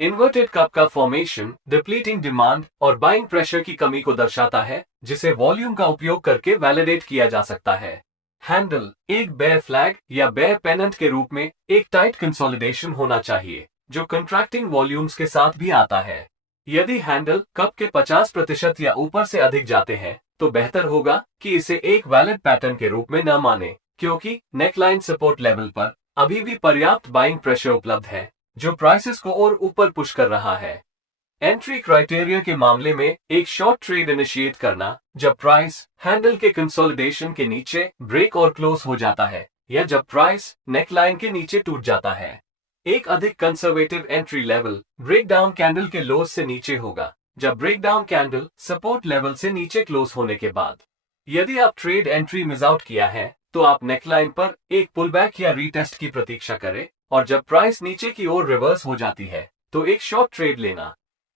इन्वर्टेड कप का फॉर्मेशन डिप्लीटिंग डिमांड और बाइंग प्रेशर की कमी को दर्शाता है, जिसे वॉल्यूम का उपयोग करके वैलिडेट किया जा सकता है। हैंडल एक बेयर फ्लैग या बेयर पेनेंट के रूप में एक टाइट कंसोलिडेशन होना चाहिए जो कंट्रैक्टिंग वॉल्यूम्स के साथ भी आता है। यदि हैंडल कप के 50% या ऊपर से अधिक जाते हैं तो बेहतर होगा कि इसे एक वैलिड पैटर्न के रूप में न माने, क्योंकि नेकलाइन सपोर्ट लेवल पर अभी भी पर्याप्त बाइंग प्रेशर उपलब्ध है जो प्राइसेस को और ऊपर पुश कर रहा है। एंट्री क्राइटेरिया के मामले में एक शॉर्ट ट्रेड इनिशिएट करना जब प्राइस हैंडल के कंसोलिडेशन के नीचे ब्रेक और क्लोज हो जाता है या जब प्राइस नेकलाइन के नीचे टूट जाता है। एक अधिक conservative entry level breakdown candle के लोज से नीचे होगा जब ब्रेकडाउन कैंडल सपोर्ट लेवल से नीचे क्लोज होने के बाद। यदि आप ट्रेड एंट्री मिस आउट किया है तो आप नेकलाइन पर एक पुलबैक या रीटेस्ट की प्रतीक्षा करें और जब प्राइस नीचे की ओर रिवर्स हो जाती है तो एक शॉर्ट ट्रेड लेना।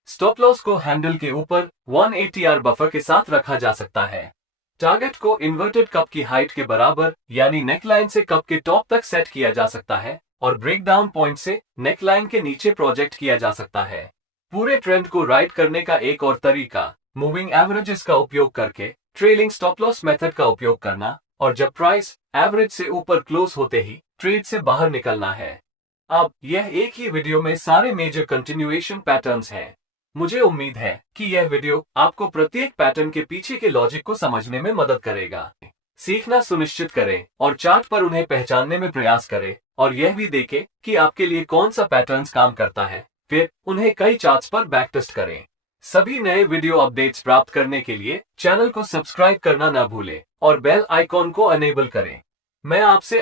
स्टॉप लॉस को हैंडल के ऊपर 180 आर बफर के साथ रखा जा सकता है। टारगेट को इन्वर्टेड कप की हाइट के बराबर यानी नेकलाइन से कप के टॉप तक सेट किया जा सकता है और ब्रेकडाउन पॉइंट से नेकलाइन के नीचे प्रोजेक्ट किया जा सकता है। पूरे ट्रेंड को राइड करने का एक और तरीका मूविंग एवरेजेस का उपयोग करके ट्रेलिंग स्टॉप लॉस मेथड का उपयोग करना और जब प्राइस एवरेज से ऊपर क्लोज होते ही ट्रेड से बाहर निकलना है। अब यह एक ही वीडियो में सारे मेजर कंटिन्यूएशन पैटर्न्स हैं। मुझे उम्मीद है कि यह वीडियो आपको प्रत्येक पैटर्न के पीछे के लॉजिक को समझने में मदद करेगा। सीखना सुनिश्चित करें और चार्ट पर उन्हें पहचानने में प्रयास करें और यह भी देखें कि आपके लिए कौन सा पैटर्न्स काम करता है। फिर उन्हें कई चार्ट्स पर बैक टेस्ट करें। सभी नए वीडियो अपडेट्स प्राप्त करने के लिए चैनल को सब्सक्राइब करना न भूलें और बेल आइकॉन को अनेबल करें। मैं आपसे